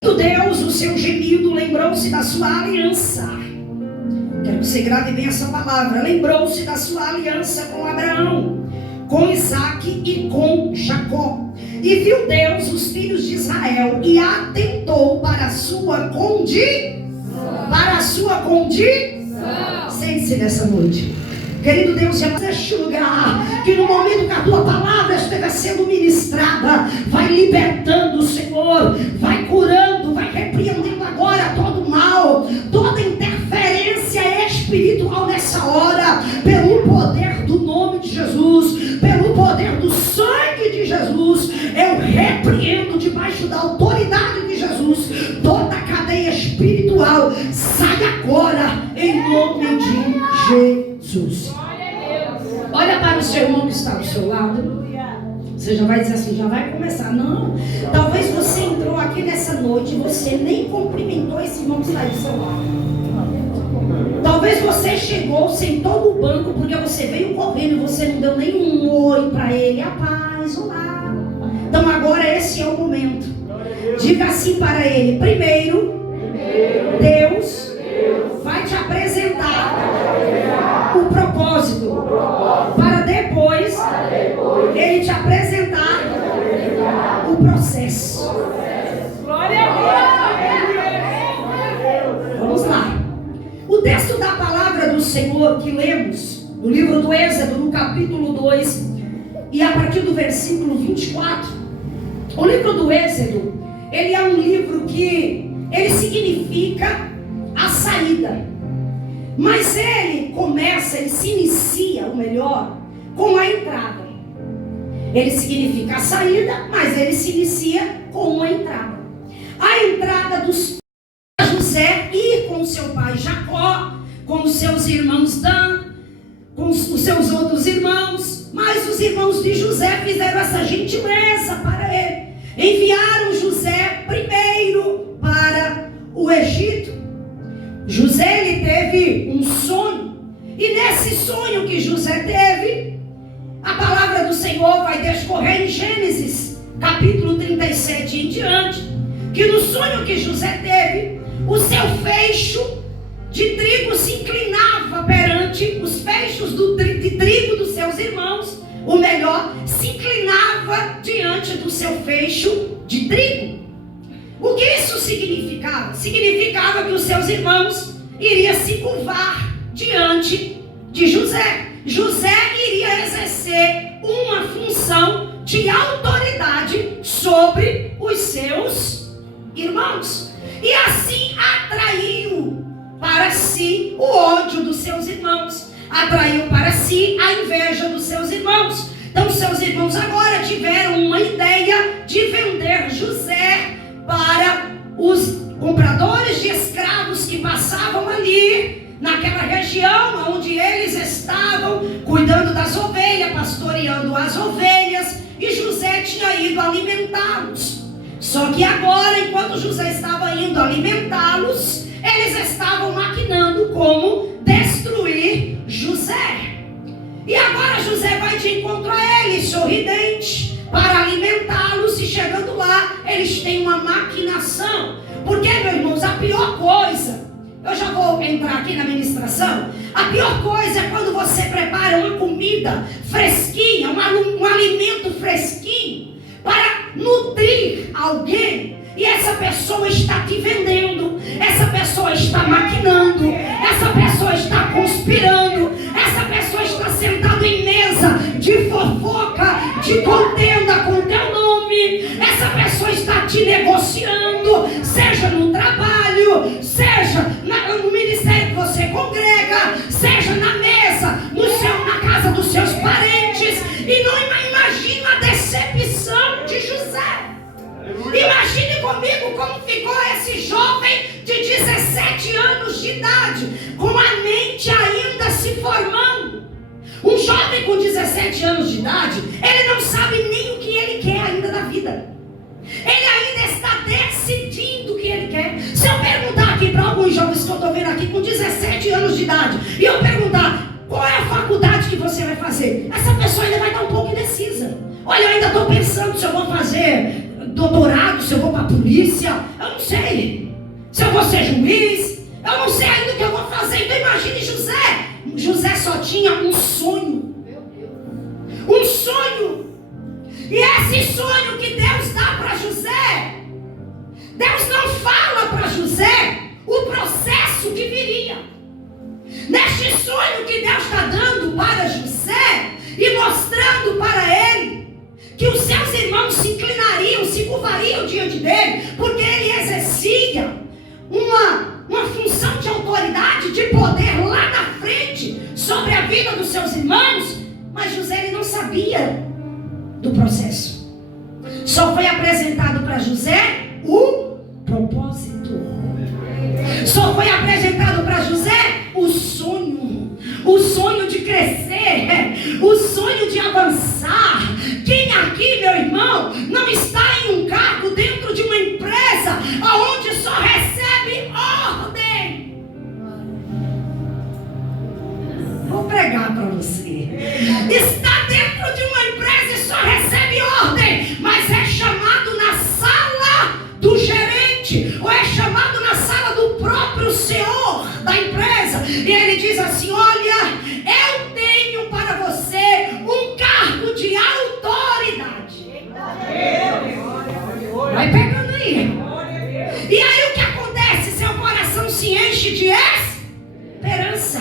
Deus, o seu gemido, lembrou-se da sua aliança. Quero que você grave bem essa palavra. Lembrou-se da sua aliança com Abraão, com Isaque e com Jacó. E viu Deus os filhos de Israel e atentou para a sua condição. Sente-se nessa noite. Querido Deus, este lugar, que no momento que a tua palavra estiver sendo ministrada, vai libertando, Senhor, vai curando, vai repreendendo agora todo mal, toda interferência espiritual nessa hora, pelo poder do nome de Jesus, pelo poder do sangue de Jesus. Eu repreendo debaixo da autoridade de Jesus toda a cadeia espiritual. Sai agora em nome de Jesus. Olha para o seu irmão que está ao seu lado. Você já vai dizer assim, já vai começar. Não, talvez você entrou aqui nessa noite e você nem cumprimentou esse irmão que está aí do seu lado. Talvez você chegou, sentou no banco porque você veio correndo e você não deu nenhum oi para ele. A paz, olá. Então agora esse é o momento. Diga assim para ele: primeiro, Deus vai te apresentar o propósito, para depois ele te apresentar o processo. Glória a Deus. Vamos lá. O texto da palavra do Senhor que lemos no livro do Êxodo, no capítulo 2, e a partir do versículo 24. O livro do Êxodo, ele é um livro que ele significa a saída. Mas ele se inicia, ou melhor, com a entrada. Ele significa a saída, mas ele se inicia com uma entrada. A entrada dos José ir com seu pai Jacó, com os seus irmãos Dan, com os seus outros irmãos. Mas os irmãos de José fizeram essa gentileza para ele. Enviaram José primeiro para o Egito. José, ele teve um sonho, e nesse sonho que José teve, a palavra do Senhor vai discorrer em Gênesis, capítulo 37 em diante, que no sonho que José teve, o seu feixe de trigo se inclinava perante os feixes de trigo dos seus irmãos, ou melhor, se inclinava diante do seu feixe de trigo. O que isso significava? Significava que os seus irmãos iriam se curvar diante de José. José iria exercer uma função de autoridade sobre os seus irmãos. E assim atraiu para si o ódio dos seus irmãos. Atraiu para si a inveja dos seus irmãos. Então seus irmãos agora tiveram uma ideia de vender José para os compradores de escravos que passavam ali, naquela região onde eles estavam, cuidando das ovelhas, pastoreando as ovelhas, e José tinha ido alimentá-los. Só que agora, enquanto José estava indo alimentá-los, eles estavam maquinando como destruir José. E agora José vai de encontro a eles, sorridente, para alimentá-los, e chegando lá, eles têm uma maquinação. Porque, meus irmãos, a pior coisa, eu já vou entrar aqui na ministração, a pior coisa é quando você prepara uma comida fresquinha, um alimento fresquinho, para nutrir alguém, e essa pessoa está te vendendo, essa pessoa está maquinando, essa pessoa está conspirando, essa pessoa está sentada em mesa de fofoca, de contenda com teu nome, essa pessoa está te negociando, seja no trabalho, seja no ministério que você congrega, seja na mesa, na casa dos seus parentes. E não imagina a decepção de José. Imagine comigo como ficou esse jovem de 17 anos de idade, com a mente ainda se formando. Um jovem com 17 anos de idade, ele não sabe nem o que ele quer ainda da vida. Ele ainda está decidindo o que ele quer. Se eu perguntar aqui para alguns jovens que eu estou vendo aqui com 17 anos de idade, e eu perguntar qual é a faculdade que você vai fazer, essa pessoa ainda vai estar um pouco indecisa. Olha, eu ainda estou pensando se eu vou fazer doutorado, se eu vou para a polícia, eu não sei. Se eu vou ser juiz, eu não sei ainda o que eu vou fazer. Então imagine José. José só tinha um sonho. Um sonho. E esse sonho que Deus dá para José, Deus não fala para José o processo que viria. Neste sonho que Deus está dando para José e mostrando para ele que os seus irmãos se inclinariam, se curvariam diante dele, porque ele exercia uma função de autoridade, de poder lá na frente sobre a vida dos seus irmãos. Mas José, ele não sabia do processo. Só foi apresentado para José o propósito. Só foi apresentado para José o sonho de crescer, o sonho de avançar. Quem aqui, meu irmão, não está em um cargo dentro de uma empresa onde só recebe ordem? Vou pregar para você. Está dentro de uma empresa e só recebe ordem, mas é chamado na sala do gerente, ou é chamado na sala do próprio senhor da empresa, e ele diz assim: olha, eu tenho para você um cargo de autoridade. Vai pegando aí. E aí o que acontece? Seu coração se enche de esperança,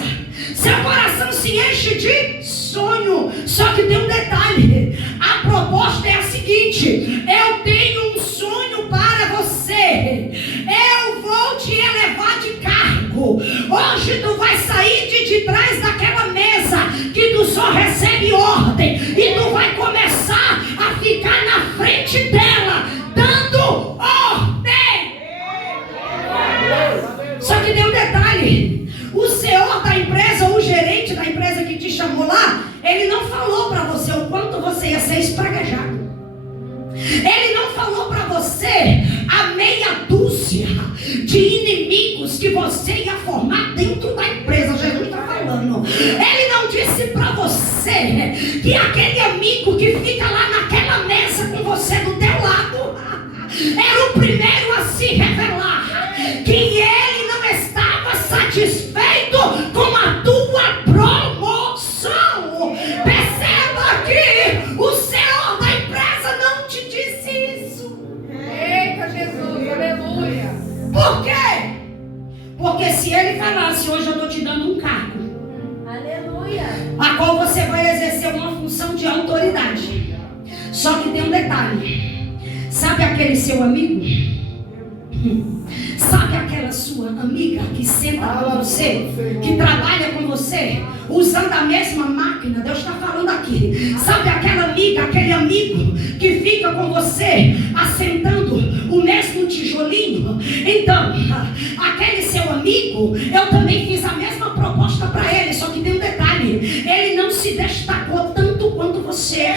seu coração se enche de sonho. Só que tem um detalhe: a proposta é a seguinte: eu tenho um sonho para você, eu vou te elevar de cargo. Hoje tu vai sair de trás daquela mesa que tu só recebe ordem, e tu vai começar a ficar na frente dela dando ordem. Só que tem um detalhe: o senhor da empresa, o gerente da empresa que te chamou lá, ele não falou para você o quanto você ia ser espraguejado. Ele não falou para você a meia dúzia de inimigos que você ia formar dentro da empresa. Jesus está falando. Ele não disse para você que aquele amigo que fica lá naquela mesa com você do teu lado era o primeiro a se revelar, que ele não estava satisfeito com a tua promoção. Perceba que o senhor da empresa não te disse isso. Eita Jesus, aleluia. Por quê? Porque se ele falasse: hoje eu estou te dando um cargo, Aleluia, a qual você vai exercer uma função de autoridade. Só que tem um detalhe: sabe aquele seu amigo? Sabe aquela sua amiga que senta com você, que trabalha com você, usando a mesma máquina? Deus está falando aqui. Sabe aquela amiga, aquele amigo que fica com você, assentando o mesmo tijolinho? Então, aquele seu amigo, eu também fiz a mesma proposta para ele. Só que tem um detalhe: ele não se destacou tanto quanto você.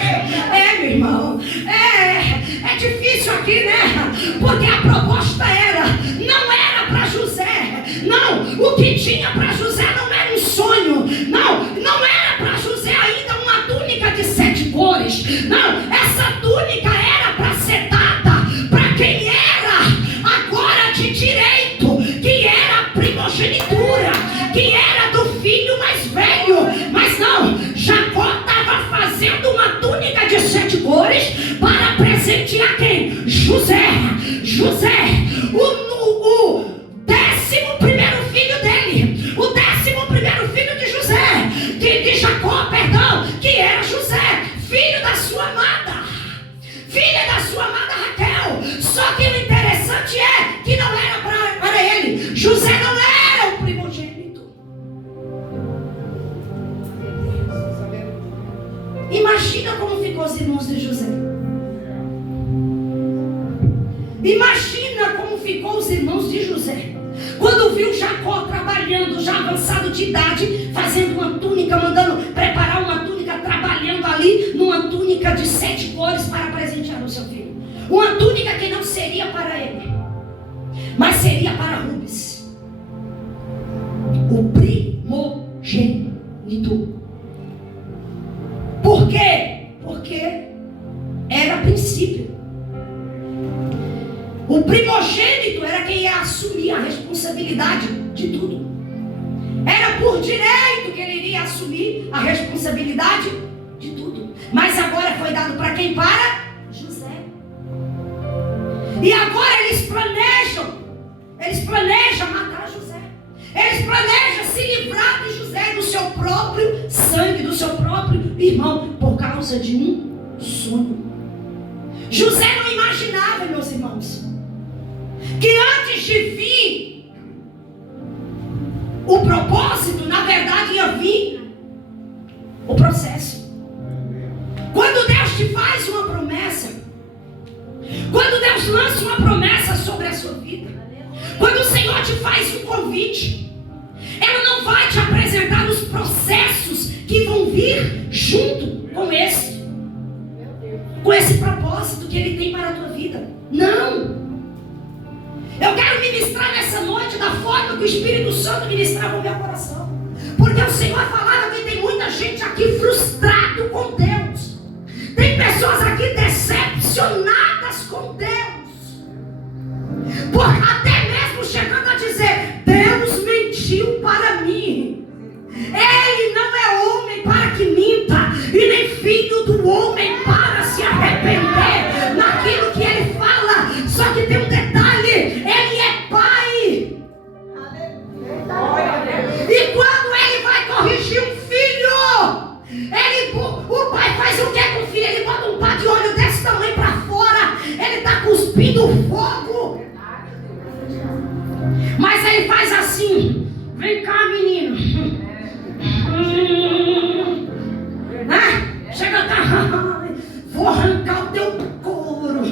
Meu irmão, é difícil aqui, né? Porque a proposta não era para José. Não, o que tinha para José não era um sonho. Não era para José ainda uma túnica de 7 cores. Não, essa túnica era para ser dada para quem era agora de direito, que era a primogenitura, que era do filho mais velho. Mas não, Jacó estava fazendo uma túnica de 7 cores para presentear quem? José. O 11º filho dele, o 11º filho de José, de Jacó, perdão, que era José, filho da sua amada, filha da sua amada Raquel. Só que o interessante é que não era para ele. José não era o primogênito. Imagina como ficou os irmãos de José. Imagina como ficou os irmãos de José quando viu Jacó trabalhando, já avançado de idade, fazendo uma túnica, mandando preparar uma túnica, trabalhando ali numa túnica de 7 cores para presentear o seu filho. Uma túnica que não seria para ele, mas seria para Rubens, o primogênito. Por quê? Porque era princípio. responsabilidade de tudo. Era por direito que ele iria assumir a responsabilidade de tudo. Mas agora foi dado para quem? Para José. E agora eles planejam matar José. Eles planejam se livrar de José, do seu próprio sangue, do seu próprio irmão, por causa de um sonho. José não imaginava, meus irmãos, que antes de vir o propósito, na verdade ia vir o processo. Quando Deus te faz uma promessa, quando Deus lança uma promessa sobre a sua vida, quando o Senhor te faz um convite, ela não vai te apresentar os processos que vão vir junto com esse propósito que Ele tem para a tua vida. Não! Eu quero ministrar nessa noite da forma que o Espírito Santo ministrava o meu coração. Porque o Senhor falava que tem muita gente aqui frustrado com Deus. Tem pessoas aqui decepcionadas com Deus. Até mesmo chegando a dizer: Deus mentiu para mim. Ele não é homem para que minta, e nem filho do homem para se arrepender naquilo que ele fala. Só que tem um detalhe: ele é pai. E quando ele vai corrigir um filho, o pai faz o que com o filho? Ele bota um pá de óleo desse tamanho para fora. Ele está cuspindo fogo. Mas ele faz assim: vem cá, menino. Chega cá, vou arrancar o teu couro.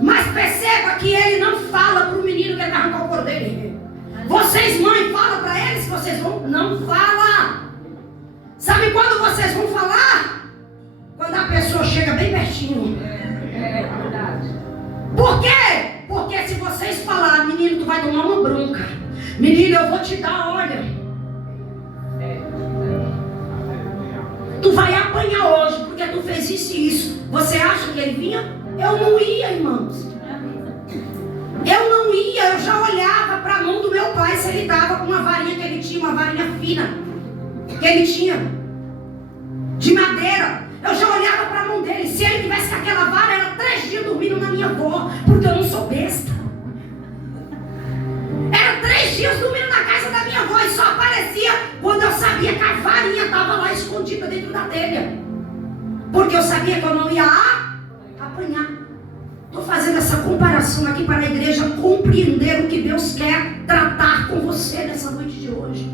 Mas perceba que ele não fala para o menino que ele vai arrancar o couro dele. Vocês, mãe, falam para eles que vocês vão. Não fala. Sabe quando vocês vão falar? Quando a pessoa chega bem pertinho. É verdade. Por quê? Porque se vocês falar: menino, tu vai tomar uma bronca. Menino, eu vou te dar, olha. Tu vai apanhar hoje porque tu fez isso e isso. Você acha que ele vinha? Eu não ia, irmãos. Eu não ia. Eu já olhava para a mão do meu pai, se ele estava com uma varinha que ele tinha, uma varinha fina que ele tinha de madeira. Eu já olhava para a mão dele. Se ele tivesse com aquela vara, era 3 dias dormindo na minha avó, porque eu não sou besta. Era 3 dias dormindo na casa da minha avó, e só aparecia quando eu sabia que a varinha estava lá escondida dentro da telha, porque eu sabia que eu não ia apanhar. Estou fazendo essa comparação aqui para a igreja compreender o que Deus quer tratar com você nessa noite de hoje.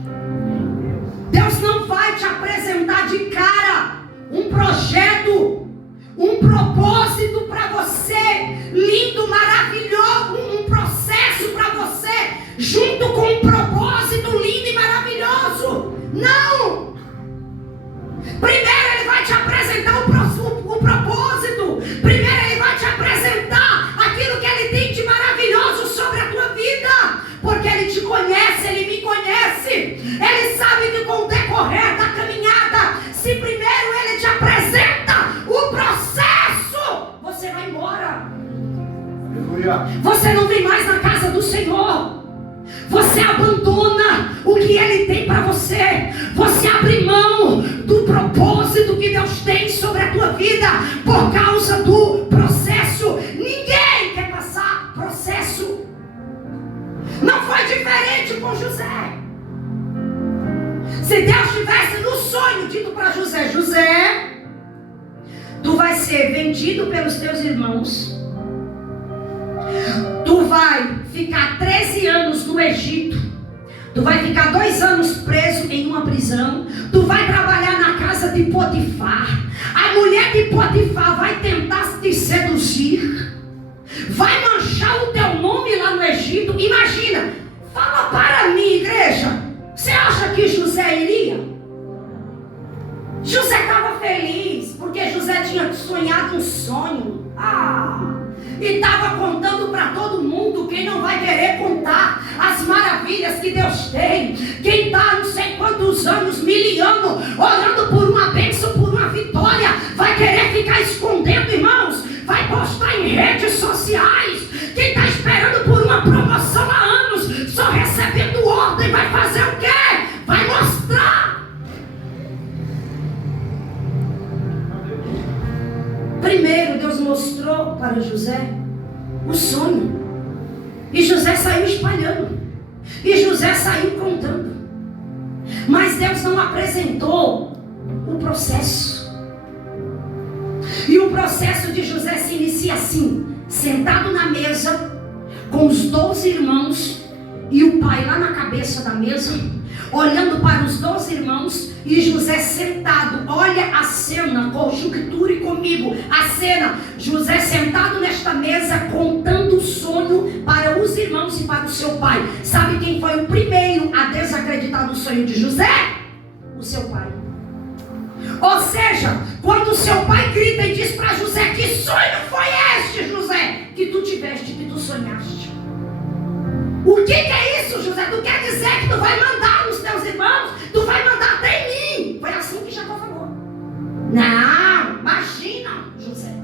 Deus não vai te apresentar de cara um projeto, um propósito para você, lindo, maravilhoso, um processo para você, junto com um propósito lindo e maravilhoso. Não! Primeiro ele vai te apresentar o propósito. Primeiro ele vai te apresentar aquilo que ele tem de maravilhoso sobre a tua vida. Porque ele te conhece, ele me conhece. Ele sabe que com o decorrer da caminhada, se primeiro ele te apresenta o processo, você vai embora. Você não vem mais na casa do Senhor. Você abandona o que Ele tem para você. Você abre mão do propósito que Deus tem sobre a tua vida por causa do processo. Ninguém quer passar processo. Não foi diferente com José. Se Deus tivesse no sonho dito para José: José, tu vai ser vendido pelos teus irmãos. Tu vai ficar 13 anos no Egito. Tu vai ficar 2 anos preso em uma prisão. Tu vai trabalhar na casa de Potifar. A mulher de Potifar vai tentar te seduzir. Vai manchar o teu nome lá no Egito. Imagina. Fala para mim, igreja. Você acha que José iria? José estava feliz porque José tinha sonhado um sonho. E estava contando para todo mundo. Quem não vai querer contar as maravilhas que Deus tem? Quem está não sei quantos anos, miliano, orando por uma bênção, por uma vitória, vai querer ficar escondendo, irmãos? Vai postar em redes sociais. Quem está esperando por uma promoção há anos, para José? O sonho. E José saiu espalhando. E José saiu contando. Mas Deus não apresentou o processo. E o processo de José se inicia assim: sentado na mesa, com os 12 irmãos, e o pai lá na cabeça da mesa, olhando para os 12 irmãos, e José sentado. Olha a cena, conjunture comigo a cena: José sentado nesta mesa, contando o sonho para os irmãos e para o seu pai. Sabe quem foi o primeiro a desacreditar no sonho de José? O seu pai. Ou seja, quando o seu pai grita e diz para José: que sonho foi este, José, que tu tiveste, que tu sonhaste? O que é isso, José? Tu quer dizer que tu vai mandar nos teus irmãos? Tu vai mandar até em mim? Foi assim que Jacó falou. Não, imagina, José.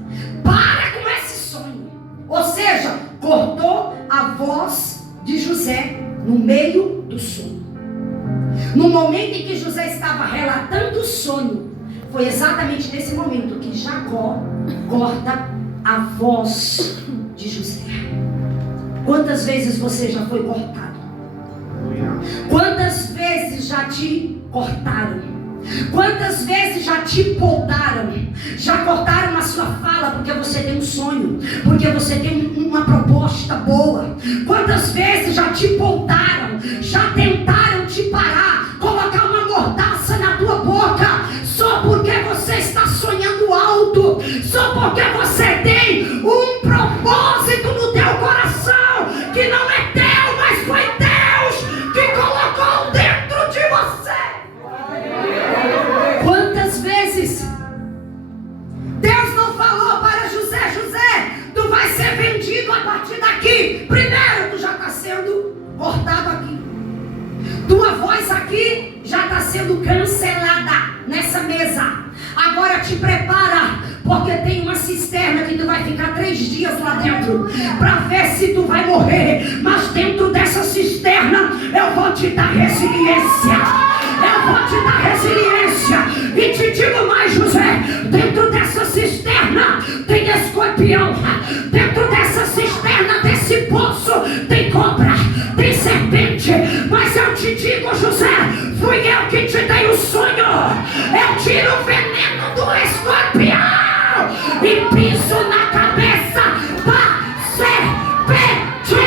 Para com esse sonho. Ou seja, cortou a voz de José no meio do sonho. No momento em que José estava relatando o sonho, foi exatamente nesse momento que Jacó corta a voz de José. Quantas vezes você já foi cortado? Quantas vezes já te cortaram? Quantas vezes já te podaram? Já cortaram a sua fala porque você tem um sonho, porque você tem uma proposta boa? Quantas vezes já te podaram? Já tentaram te parar, colocar uma mordaça na tua boca, só porque você está sonhando alto, só porque você tem um propósito no teu coração, que não é teu, mas foi Deus que colocou dentro de você. Quantas vezes Deus não falou para José: José, tu vai ser vendido a partir daqui? Primeiro, tu já está sendo cortado aqui. Tua voz aqui já está sendo cancelada nessa mesa. Agora te prepara, porque tem uma cisterna que tu vai ficar 3 dias lá dentro, para ver se tu vai morrer. Mas dentro dessa cisterna eu vou te dar resiliência. Eu vou te dar resiliência. E te digo mais, José: dentro dessa cisterna tem escorpião. Dentro dessa cisterna, desse poço, tem cobra, tem serpente. Mas eu te digo, José, fui eu que te dei o sonho. Eu tiro o veneno do escorpião e piso na cabeça da serpente.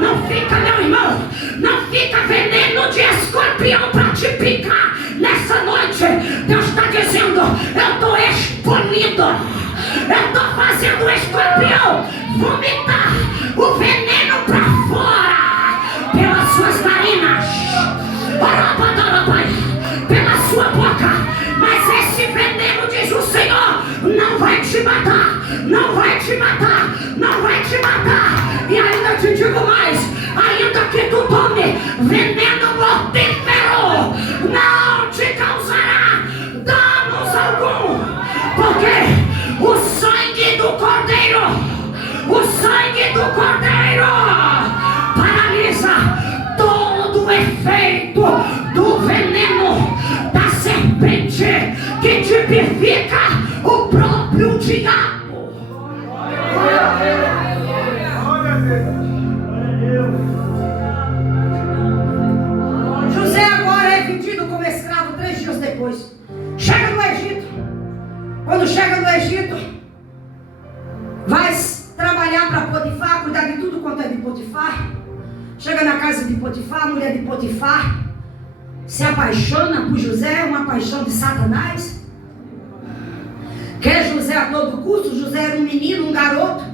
Não fica, meu irmão, não fica veneno de escorpião para te picar. Nessa noite, Deus está dizendo: eu estou expelindo, eu estou fazendo o escorpião vomitar o veneno para fora, pelas suas narinas, pela sua boca. Mas esse veneno, diz o Senhor, não vai te matar, não vai te matar, não vai te matar. E ainda te digo mais: ainda que tu tome veneno mortífero, não te causará danos algum, porque o sangue do Cordeiro, o sangue do Cordeiro paralisa todo o efeito do veneno da serpente, que tipifica o próprio diabo. José agora é vendido como escravo 3 dias depois. Chega no Egito. Quando chega no Egito, vai trabalhar para Potifar, cuidar de tudo quanto é de Potifar. Chega na casa de Potifar, a mulher de Potifar se apaixona por José, uma paixão de Satanás. Quer José a todo custo. José era um menino, um garoto.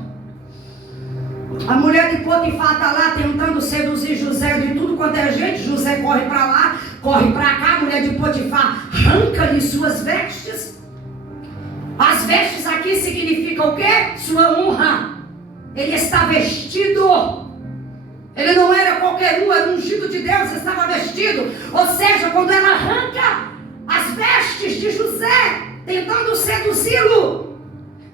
A mulher de Potifar está lá tentando seduzir José de tudo quanto é gente. José corre para lá, corre para cá. A mulher de Potifar arranca-lhe suas vestes. As vestes aqui significam o quê? Sua honra. Ele está vestido. Ele não era qualquer um, era ungido de Deus, estava vestido. Ou seja, quando ela arranca as vestes de José, tentando seduzi-lo,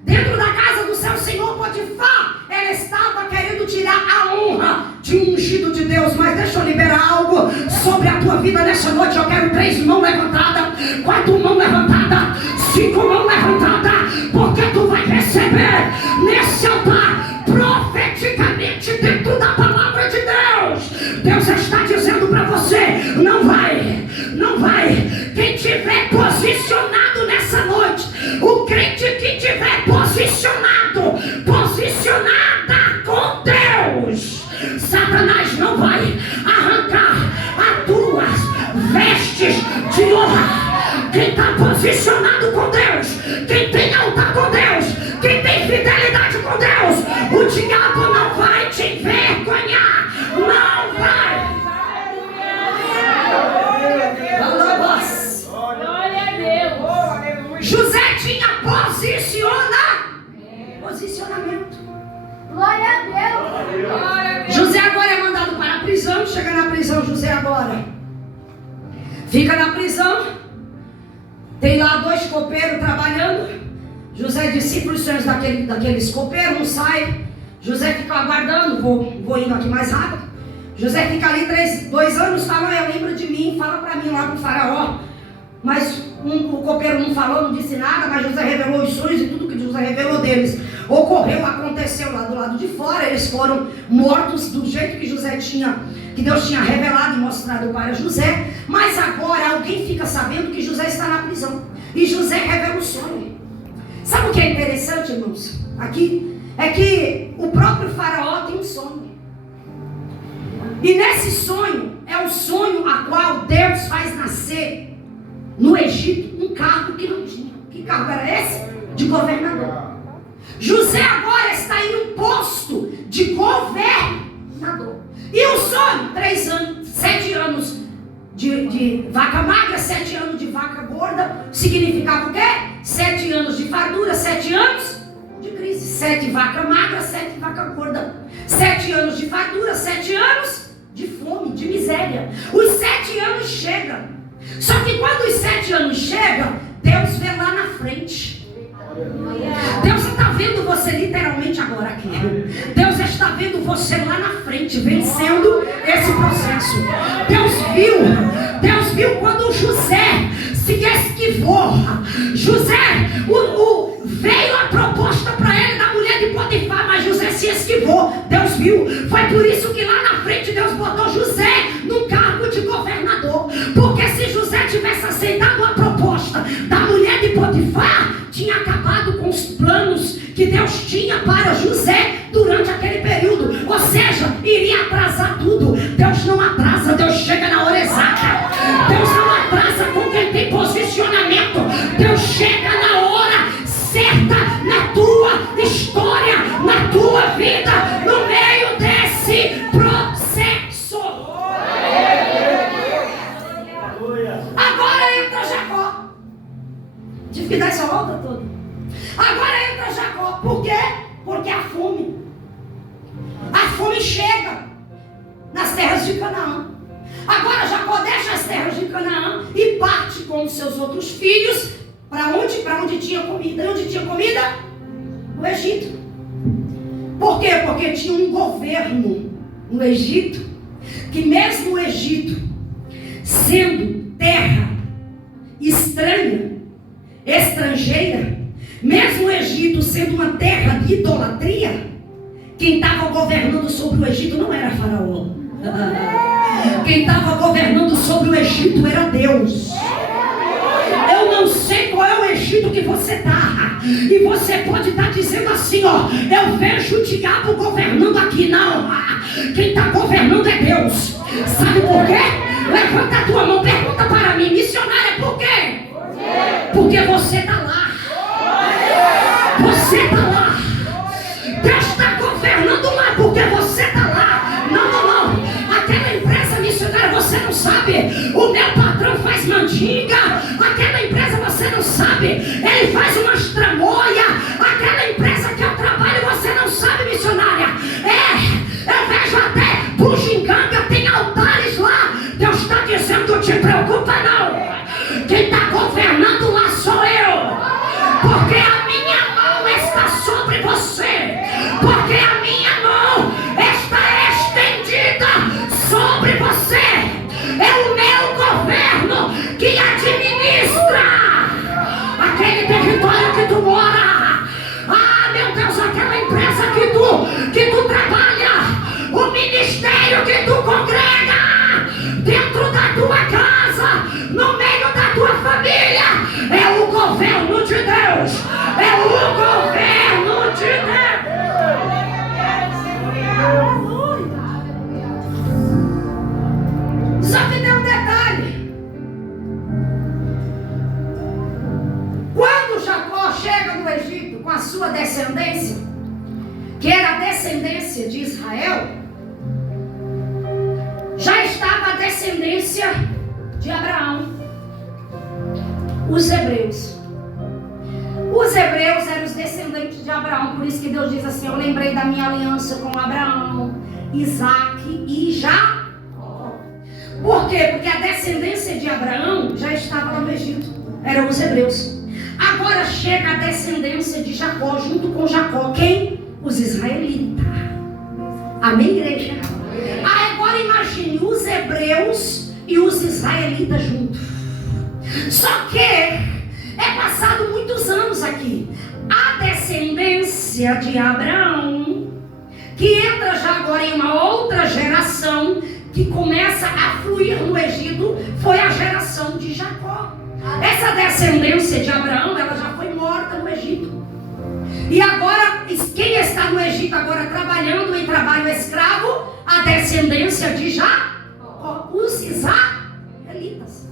dentro da casa do seu senhor Potifar, ela estava querendo tirar a honra de um ungido de Deus. Mas deixa eu liberar algo sobre a tua vida nessa noite. Eu quero 3 mãos levantadas, 4 mãos levantadas, 5 mãos levantadas, porque tu vai receber nesse dentro da palavra de Deus. Deus está dizendo para você: não vai, não vai. Quem tiver posicionado nessa noite, o crente que tiver posicionada com Deus, Satanás não vai arrancar as tuas vestes de honra. Quem está posicionado com Deus, quem tem altar com Deus, quem tem fidelidade com Deus, o diabo não vai te envergonhar. Não vai. Glória a Deus. José tinha posicionamento. Glória a Deus. José agora é mandado para a prisão. Chega na prisão, José agora fica na prisão. Tem lá 2 copeiros trabalhando. José discípulo os sonhos daqueles copeiros, não sai. José fica aguardando. Vou indo aqui mais rápido. José fica ali 2 anos, fala: lembra de mim, fala para mim lá pro faraó. Mas o copeiro não falou, não disse nada. Mas José revelou os sonhos, e tudo que José revelou deles ocorreu, aconteceu lá do lado de fora. Eles foram mortos do jeito que Deus tinha revelado e mostrado para José. Mas agora alguém fica sabendo que José está na prisão, e José revela o sonho. Sabe o que é interessante, irmãos? Aqui é que o próprio faraó tem um sonho. E nesse sonho é o sonho a qual Deus faz nascer no Egito um cargo que não tinha. Que cargo era esse? De governador. José agora está em um posto de governador. E o sonho? 3 anos, 7 anos de vaca magra, 7 anos de vaca gorda. Significava o quê? 7 anos de fartura, 7 anos de crise. 7 vaca magra, 7 vaca gorda. 7 anos de fartura, 7 anos de fome, de miséria. Os 7 anos chegam. Só que quando os 7 anos chegam, Deus vê lá na frente. Deus está vendo você literalmente agora aqui. Deus está vendo você lá na frente, vencendo esse processo. Deus viu quando José se esquivou. José, veio a proposta para ele da mulher de Potifar, mas José se esquivou. Deus viu. Foi por isso que lá na frente Deus botou José no cargo de governador. Porque se José tivesse aceitado a proposta da mulher de Potifar, tinha acabado com os planos que Deus tinha para José durante aquele período. Ou seja, iria atrasar tudo. Deus não atrasa, Deus chega na hora exata. Deus não atrasa com quem tem posicionamento. Deus chega na hora certa na tua história, na tua vida, no meio desse processo. Agora entra Jacó. Tive que dar essa volta toda. Agora entra Jacó. Por quê? Porque a fome chega nas terras de Canaã. Agora Jacó deixa as terras de Canaã e parte com os seus outros filhos. Para onde? Para onde tinha comida. E onde tinha comida? No Egito. Por quê? Porque tinha um governo no Egito, que mesmo o Egito sendo terra estranha, estrangeira, mesmo o Egito sendo uma terra de idolatria, quem estava governando sobre o Egito não era Faraó. Quem estava governando sobre o Egito era Deus. Eu não sei qual é o Egito que você está, e você pode estar dizendo assim: eu vejo o diabo governando aqui. Não, quem está governando é Deus. Sabe por quê? Levanta a tua mão, pergunta para mim, missionária, por quê? Porque você está lá. Você está lá. Deus está governando lá porque você está lá. Não. Aquela empresa missionária, você não sabe. O meu patrão faz mandinga. Aquela empresa você não sabe. Ele faz umas tramóia. Aquela empresa que eu trabalho você não sabe, missionária. Eu vejo até bugiganga, tem altares lá. Deus está dizendo: não te preocupa não. Quem está governando lá sou eu. Porque a minha mão está de Abraão, os hebreus. Os hebreus eram os descendentes de Abraão, por isso que Deus diz assim: eu lembrei da minha aliança com Abraão, Isaque e Jacó. Por quê? Porque a descendência de Abraão já estava lá no Egito, eram os hebreus. Agora chega a descendência de Jacó, junto com Jacó, quem? Os israelitas. Amém, igreja? Aí agora imagine os hebreus e os israelitas juntos. Só que é passado muitos anos aqui. A descendência de Abraão, que entra já agora em uma outra geração, que começa a fluir no Egito, foi a geração de Jacó. Essa descendência de Abraão, ela já foi morta no Egito. E agora, quem está no Egito agora trabalhando em trabalho escravo? A descendência de Jacó, os israelitas.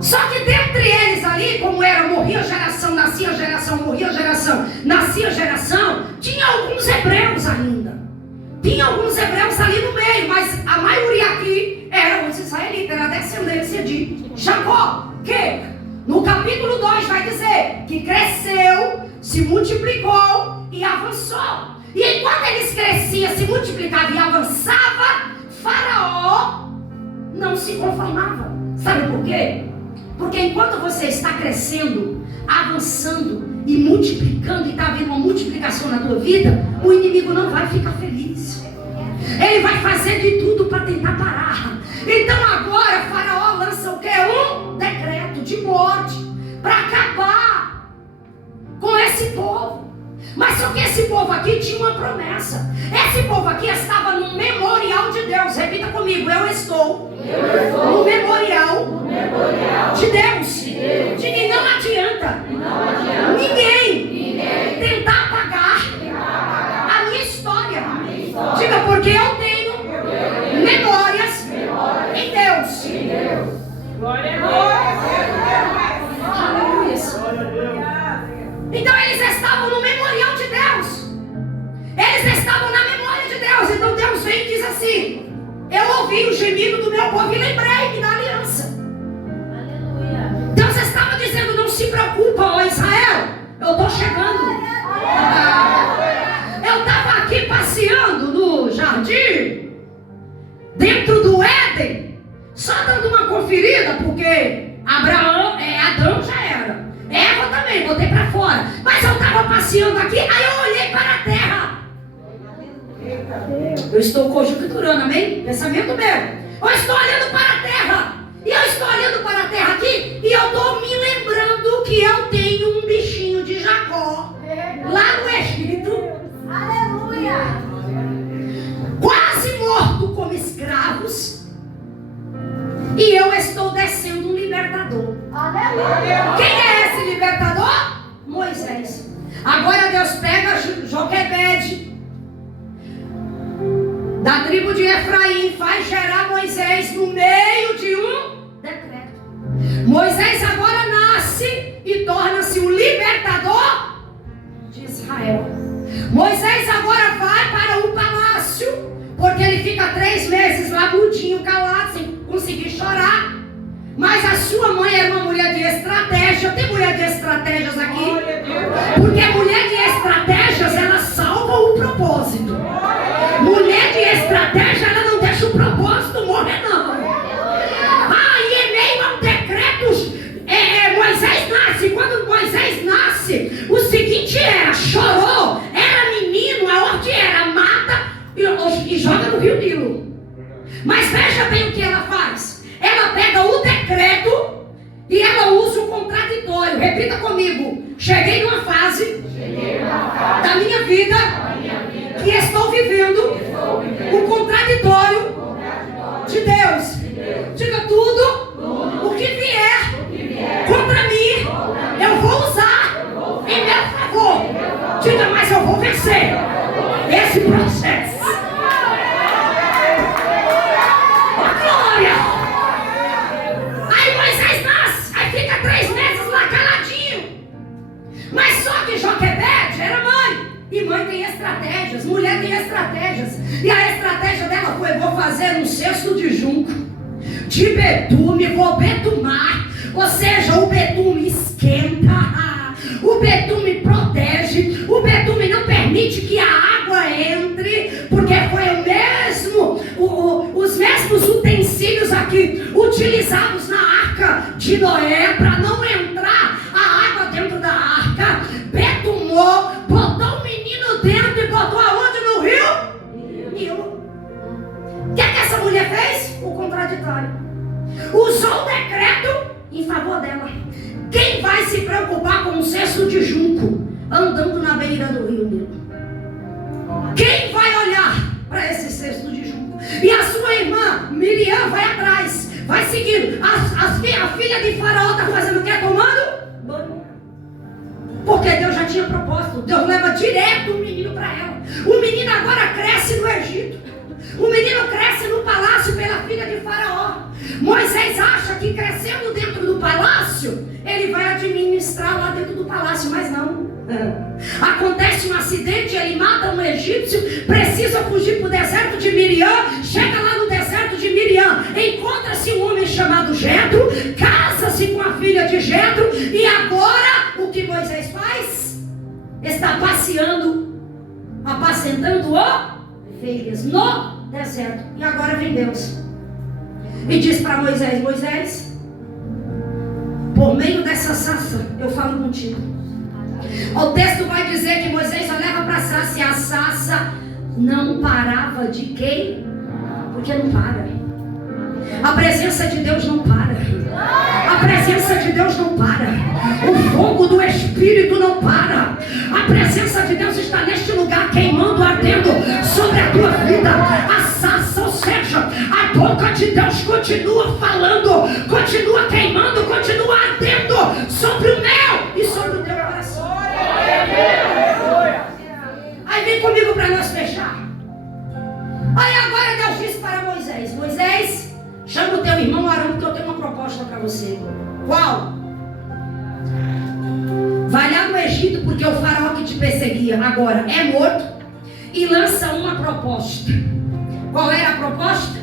Só que dentre eles ali, como era, morria geração, nascia geração, morria geração, nascia geração, tinha alguns hebreus ainda. Tinha alguns hebreus ali no meio, mas a maioria aqui eram os israelitas, era a descendência de Jacó, que no capítulo 2 vai dizer que cresceu, se multiplicou e avançou. E enquanto eles cresciam, se multiplicavam e avançavam, Faraó não se conformava. Sabe por quê? Porque enquanto você está crescendo, avançando e multiplicando, e está havendo uma multiplicação na tua vida, o inimigo não vai ficar feliz. Ele vai fazer de tudo para tentar parar. Então agora Faraó lança o quê? Um decreto de morte para acabar com esse povo. Mas só que esse povo aqui tinha uma promessa. Esse povo aqui estava no memorial de Deus. Repita comigo: eu estou no memorial de Deus. Diga: e não adianta ninguém tentar apagar a minha história. Diga: porque eu tenho memórias em Deus. Glória a Deus. Aleluia. Então eles estavam no memorial de Deus. Eles estavam na memória de Deus. Então Deus vem e diz assim: eu ouvi o gemido do meu povo e lembrei-me da aliança. Aleluia. Deus estava dizendo: não se preocupa, ó Israel, eu estou chegando. Eu estava aqui passeando no jardim, dentro do Éden, só dando uma conferida, porque Adão já era, Eva também, botei para fora. Mas eu estava passeando aqui, aí eu olhei para a terra. Eu estou conjecturando, amém? Pensamento meu. Eu estou olhando para a terra. E eu estou olhando para a terra aqui, e eu estou me lembrando que eu tenho um bichinho de Jacó lá no Egito. Aleluia. Quase morto como escravos. E eu estou descendo um libertador. Aleluia. Quem é esse libertador? Moisés. Agora Deus pega Joquebede, da tribo de Efraim, faz gerar Moisés no meio de um decreto. Moisés agora nasce e torna-se o libertador de Israel. Moisés agora vai para o palácio, porque ele fica 3 meses lá mudinho, calado, sem conseguir chorar. Mas a sua mãe era uma mulher de estratégia. Tem mulher de estratégias aqui? Porque mulher de estratégias, ela salva o propósito. Mulher de estratégia, ela não deixa o propósito morrer, não. E em meio a um decreto, Moisés nasce. Quando Moisés nasce, o seguinte era: chorou, era menino, a ordem era mata e joga no Rio Nilo. Mas veja bem o que ela faz. Ela pega o decreto e ela usa o contraditório. Repita comigo: cheguei numa fase da minha vida que estou vivendo o contraditório de Deus. Diga: tudo o que vier contra mim, eu vou usar em meu favor. Diga: mas eu vou vencer esse processo. Glória! Aí Moisés nasce, aí fica 3 meses lá caladinho. Mas só que Joquebede era mãe, e mãe tem estratégias, mulher tem estratégias. E a estratégia dela foi: vou fazer um cesto de junco, de betume, vou betumar. Ou seja, o betume esquenta, o betume protege, o betume não permite que a água entre, porque foi os mesmos utensílios aqui utilizados na arca de Noé para não entrar a água dentro da arca. Betumou, botou o menino dentro e botou aonde? No rio? Nilo. O que essa mulher fez? O contraditório. Usou o decreto em favor dela. Quem vai se preocupar com um cesto de junco andando na beira do rio Nilo? Quem vai olhar para esse cesto de junco? E a sua irmã Miriam vai atrás, vai seguindo. A filha de Faraó está fazendo o que? Tomando banho. Porque Deus já tinha proposto. Deus leva direto o menino para ela. O menino agora cresce no Egito. O menino cresce no palácio pela filha de Faraó. Moisés acha que crescendo dentro do palácio, ele vai administrar lá dentro do palácio, mas não. Acontece um acidente, ele mata um egípcio, precisa fugir para o deserto de Miriam, chega lá no deserto de Miriam, encontra-se um homem chamado Jetro, casa-se com a filha de Jetro, e agora o que Moisés faz? Está passeando, apacentando ovelhas no deserto. E agora vem Deus e diz para Moisés: Moisés, por meio dessa sarça eu falo contigo. O texto vai dizer que Moisés só leva para a sarça, e a sarça não parava de quem? Porque não para. A presença de Deus não para. A presença de Deus não para. O fogo do Espírito não para. A presença de Deus está neste lugar, queimando, ardendo sobre a tua vida. A sarça, ou seja, a boca de Deus continua falando, continua queimando, continua ardendo sobre o meu e sobre o teu coração. Aí vem comigo para nós fechar. Aí agora Deus disse para Moisés: Moisés, chama o teu irmão Arão, porque eu tenho uma proposta para você. Qual? Vai lá no Egito, porque o faraó que te perseguia agora é morto, e lança uma proposta. Qual era a proposta?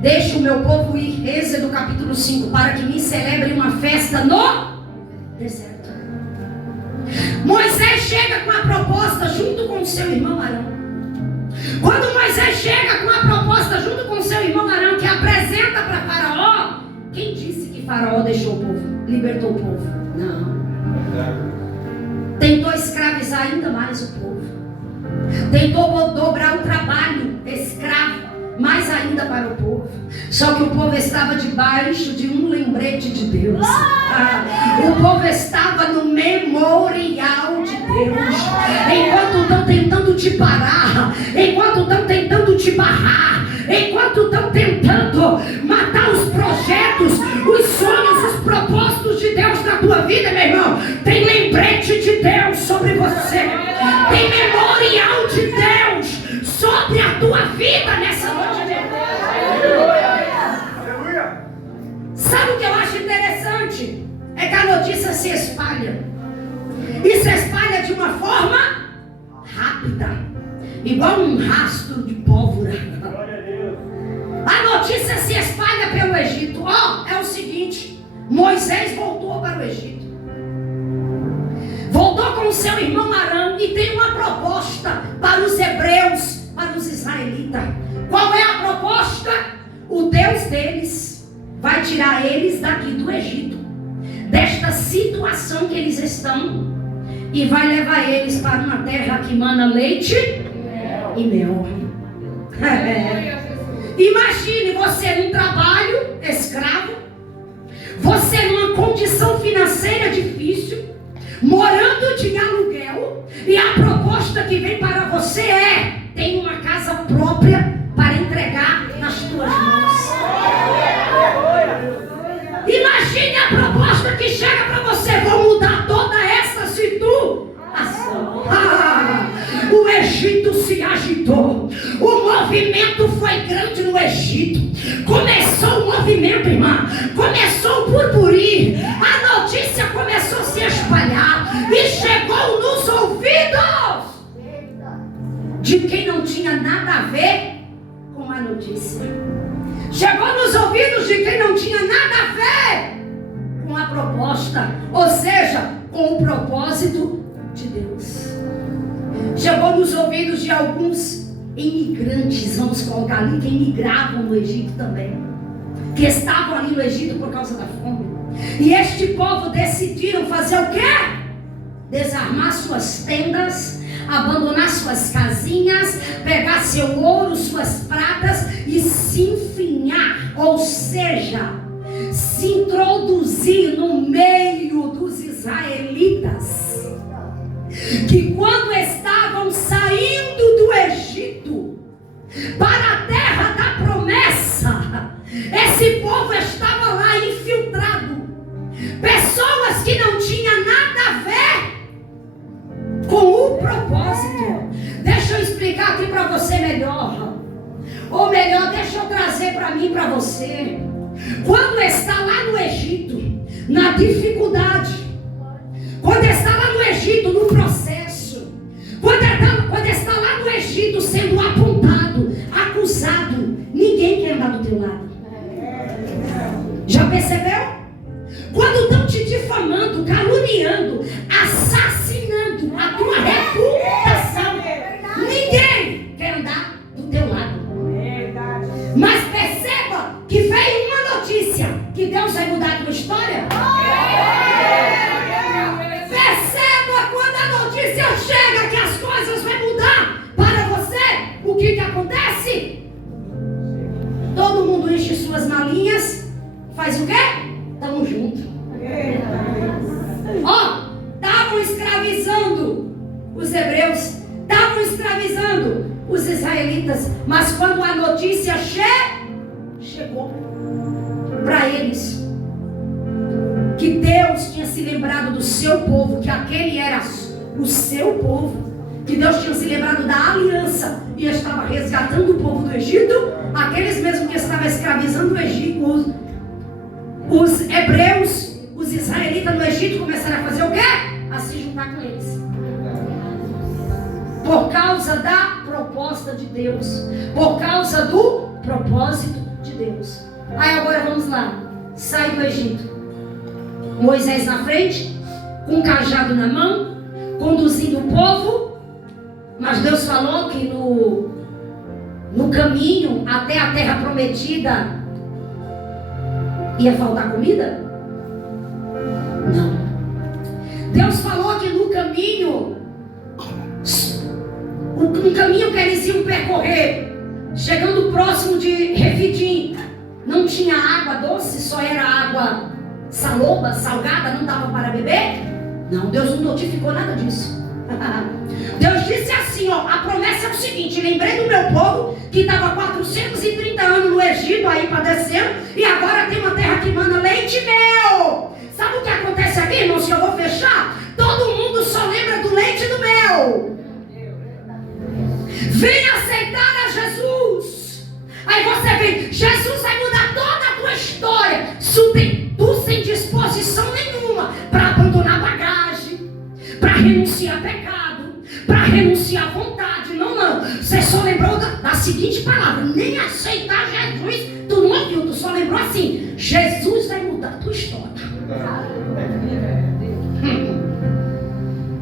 Deixa o meu povo ir, Êxodo capítulo 5, para que me celebre uma festa no deserto. Moisés chega com a proposta junto com o seu irmão Arão. Quando Moisés chega com a proposta junto com o seu irmão Arão, que apresenta para Faraó, quem disse que Faraó deixou o povo, libertou o povo? Não. Tentou escravizar ainda mais o povo. Tentou dobrar o trabalho escravo mais ainda para o povo. Só que o povo estava debaixo de um lembrete de Deus. O povo estava no memorial de Deus. Enquanto estão tentando te parar, enquanto estão tentando te barrar, enquanto estão tentando matar os projetos, os sonhos, os propósitos de Deus na tua vida, meu irmão, tem lembrete de Deus sobre você. Tem memorial de Deus sobre a tua vida nessa noite. Sabe o que eu acho interessante? É que a notícia se espalha. E se espalha de uma forma rápida, igual um rastro de pólvora. A notícia se espalha pelo Egito. É o seguinte: Moisés voltou para o Egito, voltou com o seu irmão Arão, e tem uma proposta para os hebreus, para os israelitas. Qual é a proposta? O Deus deles vai tirar eles daqui do Egito, desta situação que eles estão, e vai levar eles para uma terra que mana leite e mel. Imagine você num trabalho escravo, você numa condição financeira difícil, morando de aluguel, e a proposta que vem para você é: tem uma casa própria para entregar nas tuas mãos. Imagine a proposta que chega para você: vou mudar toda essa situação. O Egito se agitou. O movimento foi grande no Egito. Começou o movimento, irmã. Começou o burburinho. A notícia começou a se espalhar e chegou nos ouvidos de quem não tinha nada a ver com a notícia. Chegou nos ouvidos de quem não tinha nada a ver com a proposta, ou seja, com o propósito de Deus. Chegou nos ouvidos de alguns imigrantes, vamos colocar ali, que imigravam no Egito também, que estavam ali no Egito por causa da fome. E este povo decidiram fazer o quê? Desarmar suas tendas, abandonar suas casinhas, pegar seu ouro, suas pratas e se enfinhar, ou seja, se introduzir no meio dos israelitas, que quando estavam saindo do Egito para a terra da promessa, esse povo estava lá infiltrado, pessoas que não tinham nada a ver com o propósito. Deixa eu explicar aqui para você melhor, ou melhor, deixa eu trazer para mim, para você. Quando está lá no Egito, na dificuldade, quando está lá no Egito, no processo, quando está lá no Egito sendo apontado, acusado, ninguém quer andar do teu lado. Já percebeu? Quando estão te difamando, caluniando, assassinando a tua reputação, ninguém quer andar do teu lado. Mas perceba que veio uma notícia que Deus vai mudar a tua história. Perceba quando a notícia chega que as coisas vão mudar para você. O que acontece? Todo mundo enche suas malinhas. Faz o quê? Tamo junto. Ó, estavam escravizando os hebreus, estavam escravizando os israelitas, mas quando a notícia chegou para eles que Deus tinha se lembrado do seu povo, que aquele era o seu povo, que Deus tinha se lembrado da aliança e estava resgatando o povo do Egito, aqueles mesmo que estavam escravizando o Egito, os hebreus, os israelitas no Egito começaram a fazer o quê? A se juntar com eles. Por causa da proposta de Deus, por causa do propósito de Deus. Aí agora vamos lá. Sai do Egito. Moisés na frente, com um cajado na mão, conduzindo o povo. Mas Deus falou que no caminho até a terra prometida ia faltar comida? Não. Deus falou que no caminho, um caminho que eles iam percorrer, chegando próximo de Refidim, não tinha água doce, só era água saloba, salgada, não dava para beber? Não, Deus não notificou nada disso. Deus disse assim, ó, a promessa é o seguinte: lembrei do meu povo que estava 430 anos no Egito, aí padecendo, e agora tem uma terra que manda leite e mel. Sabe o que acontece aqui, irmãos, que eu vou fechar? Todo mundo só lembra do leite e do mel. Vem aceitar a Jesus. Aí você vem, Jesus vai mudar toda a tua história. Tu sem disposição nenhuma para abandonar bagagem, para renunciar a pecado, para renunciar à vontade. Não. Você só lembrou da seguinte palavra: nem aceitar Jesus. Tu não ouviu, tu só lembrou assim: Jesus vai mudar a tua história.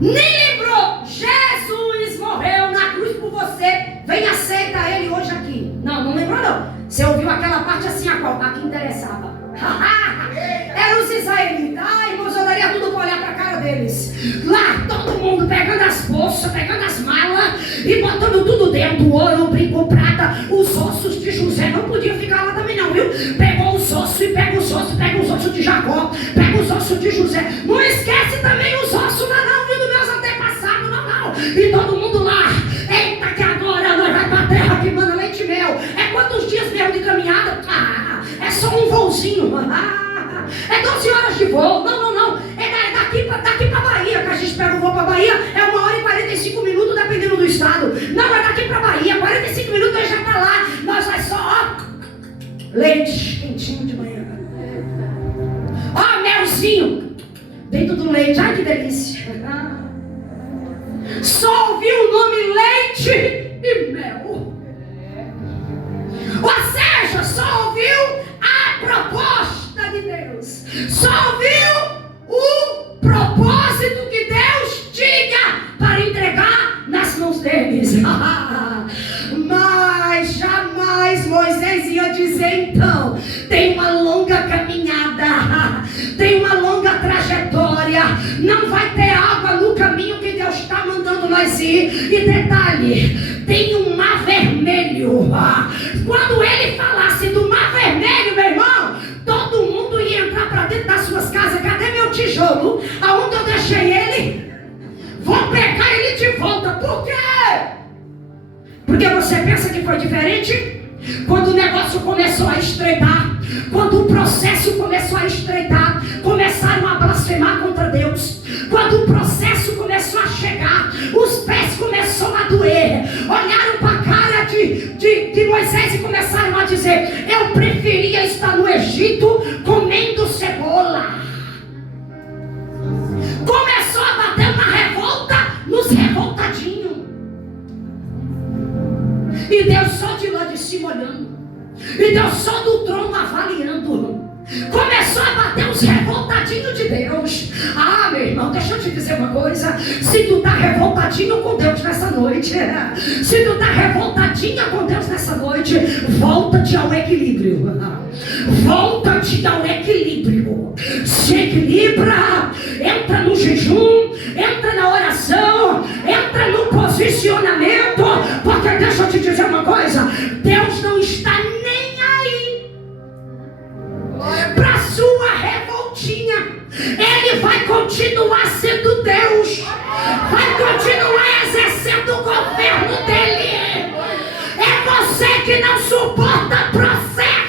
Nem lembrou: Jesus morreu na cruz por você. Vem, aceita ele hoje aqui. Não lembrou não. Você ouviu aquela parte assim, a que interessava. Eram os israelitas. Ai, irmãos, eu daria tudo para olhar para a cara deles. Lá, todo mundo pegando as bolsas, pegando as malas e botando tudo dentro: ouro, brinco, prata, os ossos de José. Não podia ficar lá também não, viu? Pegou os ossos e pega os ossos de Jacó, pega os ossos de José. Não esquece também os ossos não, viu, dos meus antepassados, não. E todo mundo lá: eita, que agora nós vamos para a terra que manda leite e mel. É quantos dias mesmo de caminhada? É só um voozinho. É 12 horas de voo. Não. É daqui para Bahia, que a gente pega o voo para Bahia. É 1h45 minutos, dependendo do estado. Não, é daqui para Bahia. 45 minutos a gente já está lá. Nós vai só, leite quentinho de manhã. Melzinho dentro do leite. Ai, que delícia. Só ouvi o nome leite e mel. Ou seja, só ouvi Deus. Só ouviu o propósito que Deus tinha para entregar nas mãos deles. Mas jamais Moisés ia dizer: então, tem uma longa caminhada, tem uma longa trajetória, não vai ter água no caminho que Deus está mandando nós ir. E detalhe, tem um mar vermelho. Quando ele falasse do mar vermelho, meu irmão, todo mundo ia entrar para dentro das suas casas. Cadê meu tijolo? Aonde eu deixei ele? Vou pegar ele de volta. Por quê? Porque você pensa que foi diferente? Quando o negócio começou a estreitar, quando o processo começou a estreitar, começaram a blasfemar contra Deus. Quando o processo começou a chegar, os pés começaram a doer, olharam para a cara de Moisés e começaram a dizer: eu preferia estar no Egito comendo cebola. Começou a bater uma revolta nos revoltadinhos. E Deus só de lá de cima olhando, e Deus só do trono avaliando. Começou a bater os revoltadinhos de Deus. Ah, meu irmão, deixa eu te dizer uma coisa. Se tu tá revoltadinho com Deus nessa noite, se tu tá revoltadinha com Deus nessa noite, volta-te ao equilíbrio. Volta-te ao equilíbrio. Se equilibra, entra no jejum, entra na oração, entra no posicionamento. Porque deixa eu te dizer uma coisa, Deus não está nem aí para sua revoltinha. Ele vai continuar sendo Deus, vai continuar exercendo o governo dele. É você que não suporta processo,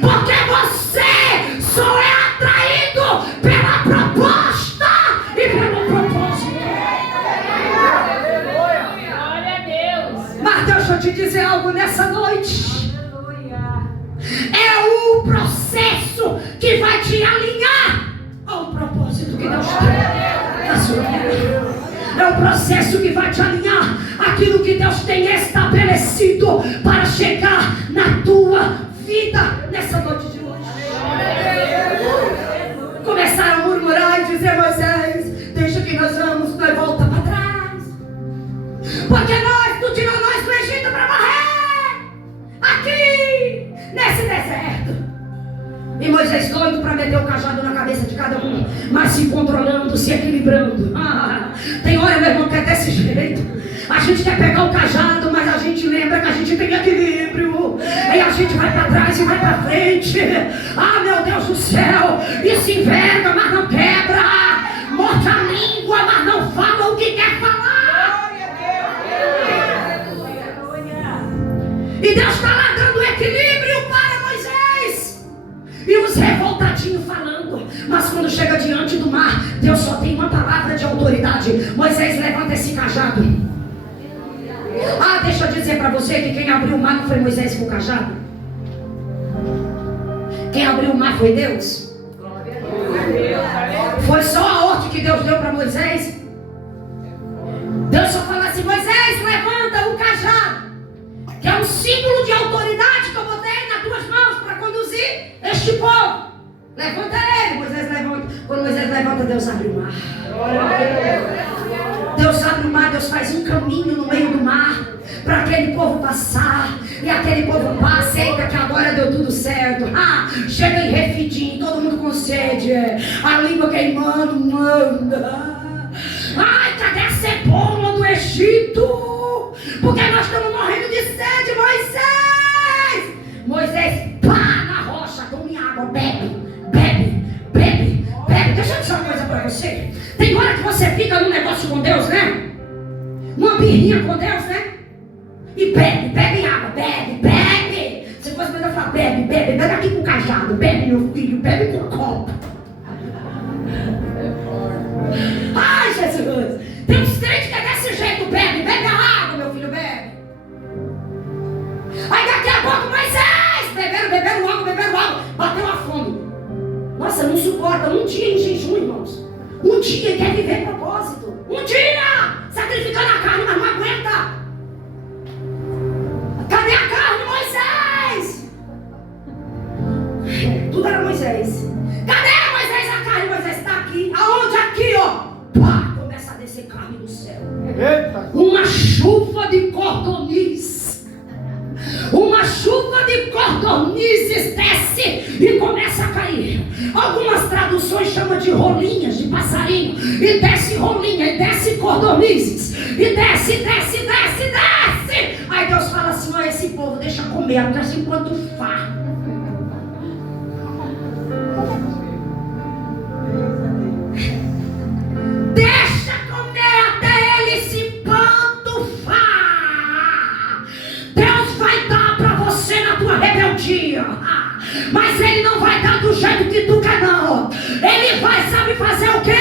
porque você só é atraído pela proposta e pelo propósito. Glória a Deus. Mas deixa eu te dizer algo nessa noite. É o processo que vai te alinhar ao propósito que Deus tem na sua vida. É o processo que vai te alinhar àquilo que Deus tem estabelecido para chegar na tua vida nessa noite de hoje. Começaram a murmurar e dizer: Moisés, deixa que nós vamos, nós volta para trás. Porque tu tirou nós do Egito para morrer aqui nesse deserto. E Moisés doido para meter o cajado na cabeça de cada um, mas se controlando, se equilibrando. Tem hora, meu irmão, que é desse jeito. A gente quer pegar o cajado, mas a gente lembra que a gente tem equilíbrio. Aí a gente vai para trás e vai para frente. Ah, meu Deus do céu. E se enverga, mas não quebra. Morde a língua, mas não fala o que quer falar. E Deus está lá dando equilíbrio para Moisés. E os revoltadinhos falando. Mas quando chega diante do mar, Deus só tem uma palavra de autoridade: Moisés, levanta esse cajado. Ah, deixa eu dizer para você que quem abriu o mar não foi Moisés com o cajado. Quem abriu o mar foi Deus. Foi só a ordem que Deus deu para Moisés. Deus só fala assim: Moisés, levanta o cajado, que é um símbolo de autoridade que eu botei nas tuas mãos para conduzir este povo. Levanta ele. Moisés levanta. Quando Moisés levanta, Deus abre o mar. Deus abre o mar, Deus faz um caminho no meio do mar para aquele povo passar. E aquele povo passa. Eita, que agora deu tudo certo. Chega em Refidim, todo mundo com sede, a língua queimando, manda. Ai, cadê a cebola do Egito? Porque nós estamos morrendo de sede, Moisés. Moisés, pá, na rocha, tome água, bebe, bebe, bebe, bebe. Deixa eu dizer uma coisa para você. Tem hora que você fica num negócio com Deus, né? Numa birrinha com Deus, né? E bebe, bebe água, bebe, bebe. Você fosse mandar falar: bebe, bebe, bebe aqui com o cajado, bebe, meu filho, bebe com o copo. Ai, Jesus. Tem uns crentes que é desse jeito: bebe, bebe a água, meu filho, bebe. Aí daqui a pouco, Moisés, beberam água, bateu a fome. Nossa, não suporta um dia em jejum, irmãos. Um dia quer viver propósito. Um dia sacrificando a carne, mas não aguenta. Cadê a carne, Moisés? Tudo era Moisés. Cadê traduções chamam de rolinhas de passarinho. E desce rolinha, e desce cordonizes. E desce, desce, desce, desce. Aí Deus fala assim: olha, esse povo deixa comer até assim quanto farto. Deixa comer até ele se pantufar. Deus vai dar para você na tua rebeldia, mas Ele não vai dar do jeito que tu quer, não. Ele vai, sabe fazer o quê?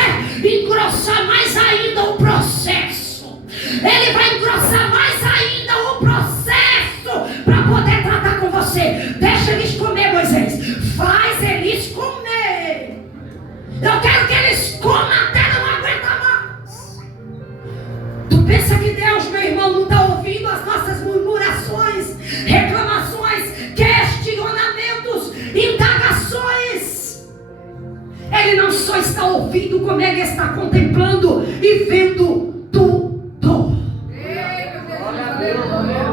Engrossar mais ainda o processo. Ele vai engrossar mais ainda o processo para poder tratar com você. Deixa eles comer, Moisés. Faz eles comer. Eu quero que eles comam até não aguentar mais. Tu pensa que Deus, meu irmão, não está ouvindo as nossas murmurações, reclamações, questionamentos, indagações? Ele não só está ouvindo, como Ele está contemplando e vendo tudo.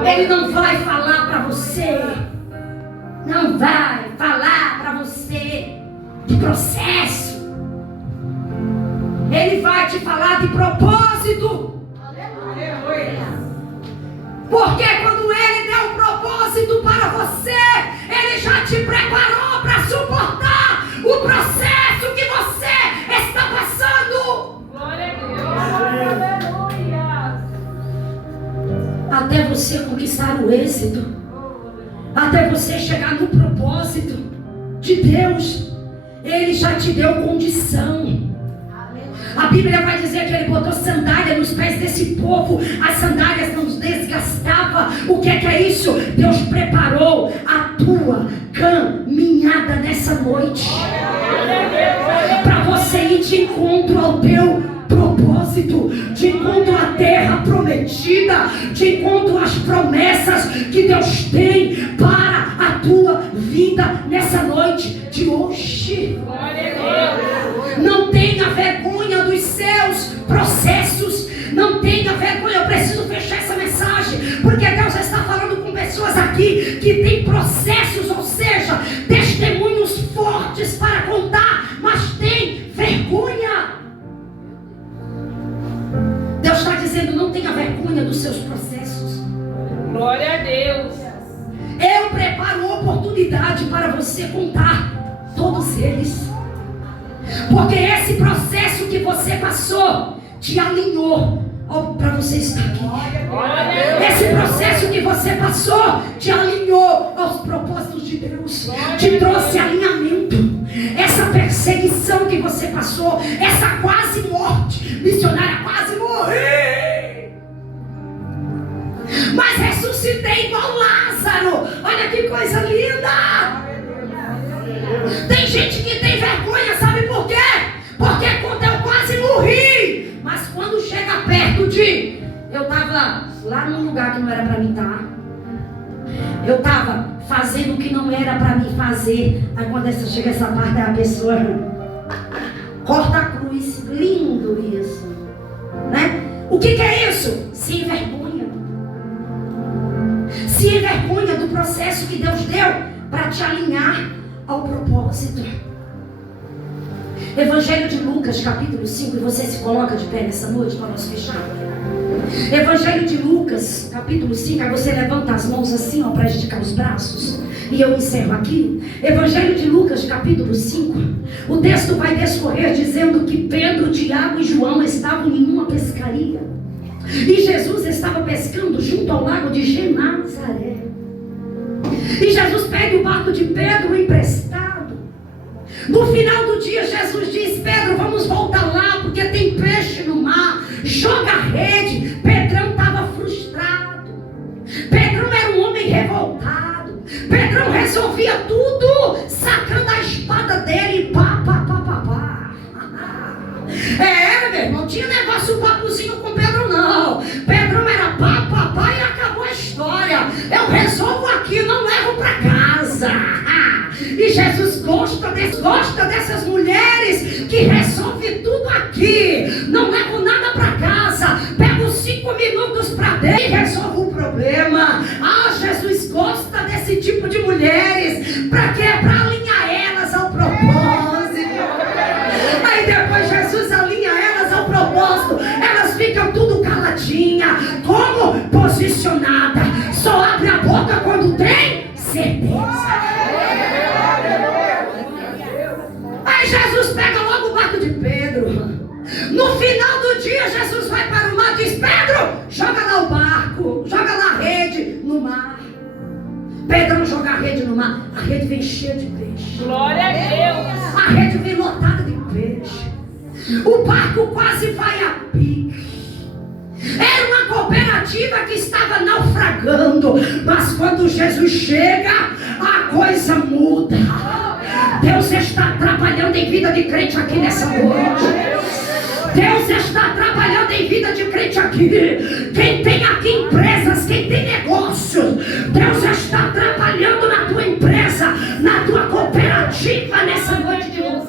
Ele não vai falar para você, não vai falar para você de processo. Ele vai te falar de propósito. Porque quando Ele deu um propósito para você, Ele já te preparou para suportar o processo que você está passando. Glória a Deus. Aleluia. Até você conquistar o êxito, até você chegar no propósito de Deus, Ele já te deu condição. A Bíblia vai dizer que Ele botou sandália nos pés desse povo. As sandálias não desgastavam. O que é isso? Deus preparou a tua caminhada nessa noite para você ir de encontro ao teu propósito, de encontro à terra prometida, de encontro às promessas que Deus tem para a tua vida nessa noite de hoje. Não tenha vergonha dos seus processos. Não tenha vergonha. Eu preciso fechar essa mensagem, porque Deus está falando com pessoas aqui que têm processos, ou seja, testemunhos fortes para contar, mas tem vergonha. Deus está dizendo: não tenha vergonha dos seus processos. Glória a Deus. Eu preparo oportunidade para você contar todos eles. Porque esse processo que você passou te alinhou para você estar aqui. Esse processo que você passou te alinhou aos propósitos de Deus. Te trouxe alinhamento. Essa perseguição que você passou, essa quase morte, missionária, quase morri, mas ressuscitei igual Lázaro. Olha que coisa linda. Tem gente que tem vergonha, sabe por quê? Porque quando eu quase morri, mas quando chega perto de... Eu estava lá num lugar que não era para mim estar. Eu estava fazendo o que não era para mim fazer. Aí quando chega essa parte, a pessoa corta a cruz. Lindo isso, né? O que é isso? Se envergonha. Se envergonha do processo que Deus deu para te alinhar ao propósito. Evangelho de Lucas, capítulo 5. E você se coloca de pé nessa noite para nós fechar. Evangelho de Lucas, capítulo 5. Aí você levanta as mãos assim, ó, para esticar os braços. E eu encerro aqui. Evangelho de Lucas, capítulo 5. O texto vai discorrer dizendo que Pedro, Tiago e João estavam em uma pescaria. E Jesus estava pescando junto ao lago de Genazaré. E Jesus pega o barco de Pedro emprestado. No final do dia, Jesus diz: Pedro, vamos voltar lá, porque tem peixe no mar. Joga a rede. Pedrão estava frustrado. Pedrão era um homem revoltado. Pedrão resolvia tudo sacando a espada dele e pá. Meu irmão, não tinha negócio papozinho com Pedro, não. Pedrão era pá e acabou a história. Eu resolvo aqui, não levo para casa. E Jesus gosta dessas mulheres que resolvem tudo aqui. Não levo nada para casa. Pego 5 minutos para Deus e resolvo o problema. Jesus gosta desse tipo de mulheres. Para quê? Para alinhar elas ao propósito. ficam tudo caladinha, como posicionada. Só abre a boca quando tem certeza. Aí Jesus pega logo o barco de Pedro. No final do dia, Jesus vai para o mar e diz: Pedro, joga lá o barco, joga lá a rede no mar. Pedro joga a rede no mar, a rede vem cheia de peixe. Glória a Deus. A rede vem lotada de peixe. O barco quase vai a pique. Era uma cooperativa que estava naufragando, mas quando Jesus chega, a coisa muda. Deus está trabalhando em vida de crente aqui nessa noite. Deus está trabalhando em vida de crente aqui. Quem tem aqui empresas, quem tem negócios, Deus está trabalhando na tua empresa, na tua cooperativa nessa noite de hoje.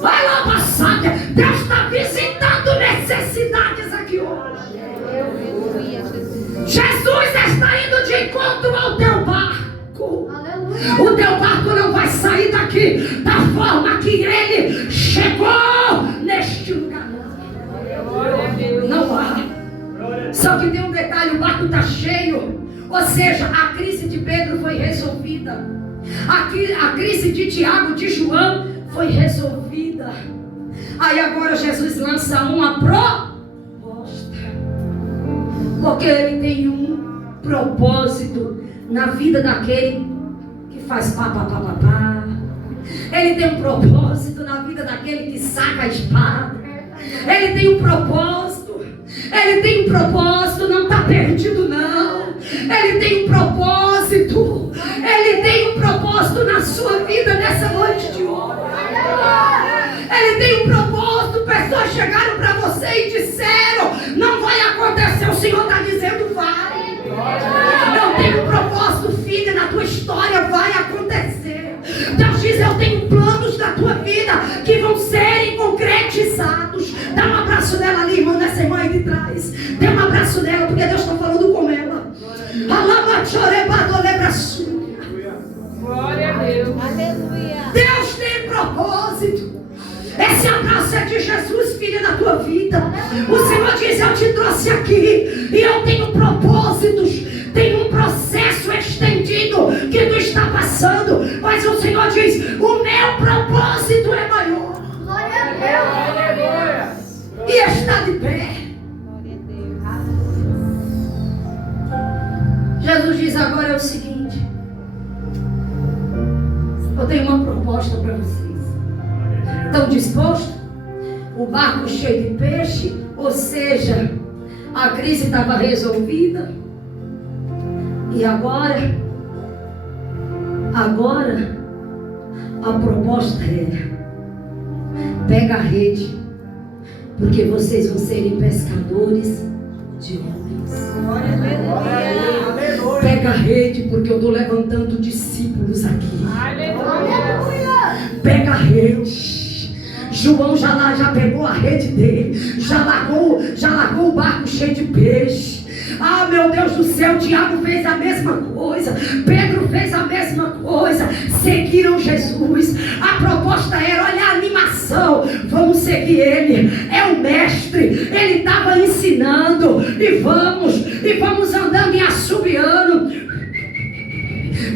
Vai lá, passada. Deus está visitando necessidades aqui hoje. Jesus está indo de encontro ao teu barco. O teu barco não vai sair daqui da forma que ele chegou neste lugar. Não vai. Só que tem um detalhe: o barco está cheio. Ou seja, a crise de Pedro foi resolvida. A crise de Tiago, de João foi resolvida. Aí agora Jesus lança uma proposta. Porque ele tem um propósito na vida daquele que faz pá. Ele tem um propósito na vida daquele que saca a espada. Ele tem um propósito. Ele tem um propósito, não está perdido não. Ele tem um propósito. Ele tem um propósito na sua vida nessa noite de hoje. Ele tem um propósito. Pessoas chegaram para você e disseram: não vai acontecer. O Senhor está dizendo: vai. Eu tenho um propósito, filha, na tua história vai acontecer. Deus diz: eu tenho planos na tua vida que vão serem concretizados. Dá um abraço nela ali, irmã, nessa irmã aí de trás. Dê um abraço nela, porque Deus está falando com ela. Glória a Deus. Aleluia. Deus tem propósito. Esse abraço é de Jesus, filha, na tua vida. O Senhor diz: eu te trouxe aqui e eu tenho propósitos. Tem um processo estendido que tu está passando, mas o Senhor diz: o meu propósito é maior. Glória a Deus. E está de pé. Jesus diz: agora é o seguinte, eu tenho uma proposta para vocês. Estão dispostos? O barco cheio de peixe, ou seja, a crise estava resolvida. E agora a proposta é: pega a rede, porque vocês vão serem pescadores de homens. Pega a rede, porque eu estou levantando discípulos aqui. Aleluia. Pega a rede. João já pegou a rede dele, já largou o barco cheio de peixe. Ah, meu Deus do céu, Tiago fez a mesma coisa, Pedro fez a mesma coisa, seguiram Jesus. A proposta era: olha a animação, vamos seguir ele, é o mestre, ele estava ensinando, e vamos andando e assobiando.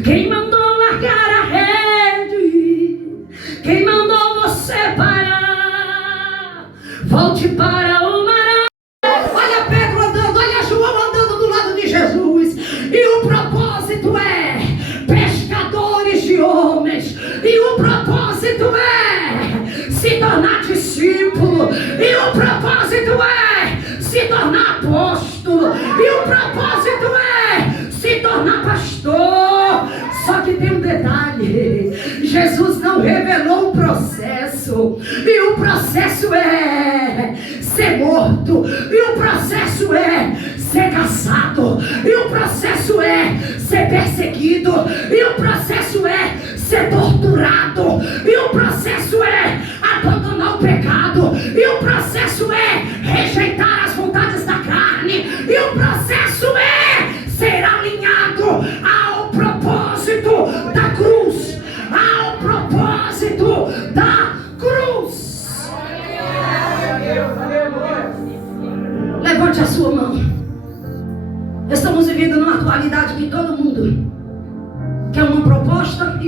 Quem mandou largar a rede? Quem mandou você parar? Volte para o mar. Olha Pedro andando, olha João andando do lado de Jesus. E o propósito é pescadores de homens. E o propósito é se tornar discípulo. E o propósito é se tornar apóstolo. E o propósito é se tornar pastor. Só que tem um detalhe: Jesus não revelou o processo. E o processo é ser morto. E o processo é ser caçado. E o processo é ser perseguido. E o processo é ser torturado. E o processo é abandonar o pecado. E o processo é rejeitar as vontades da carne. E o processo é ser alinhado ao propósito da cruz. Ao propósito da cruz. Glória a Deus.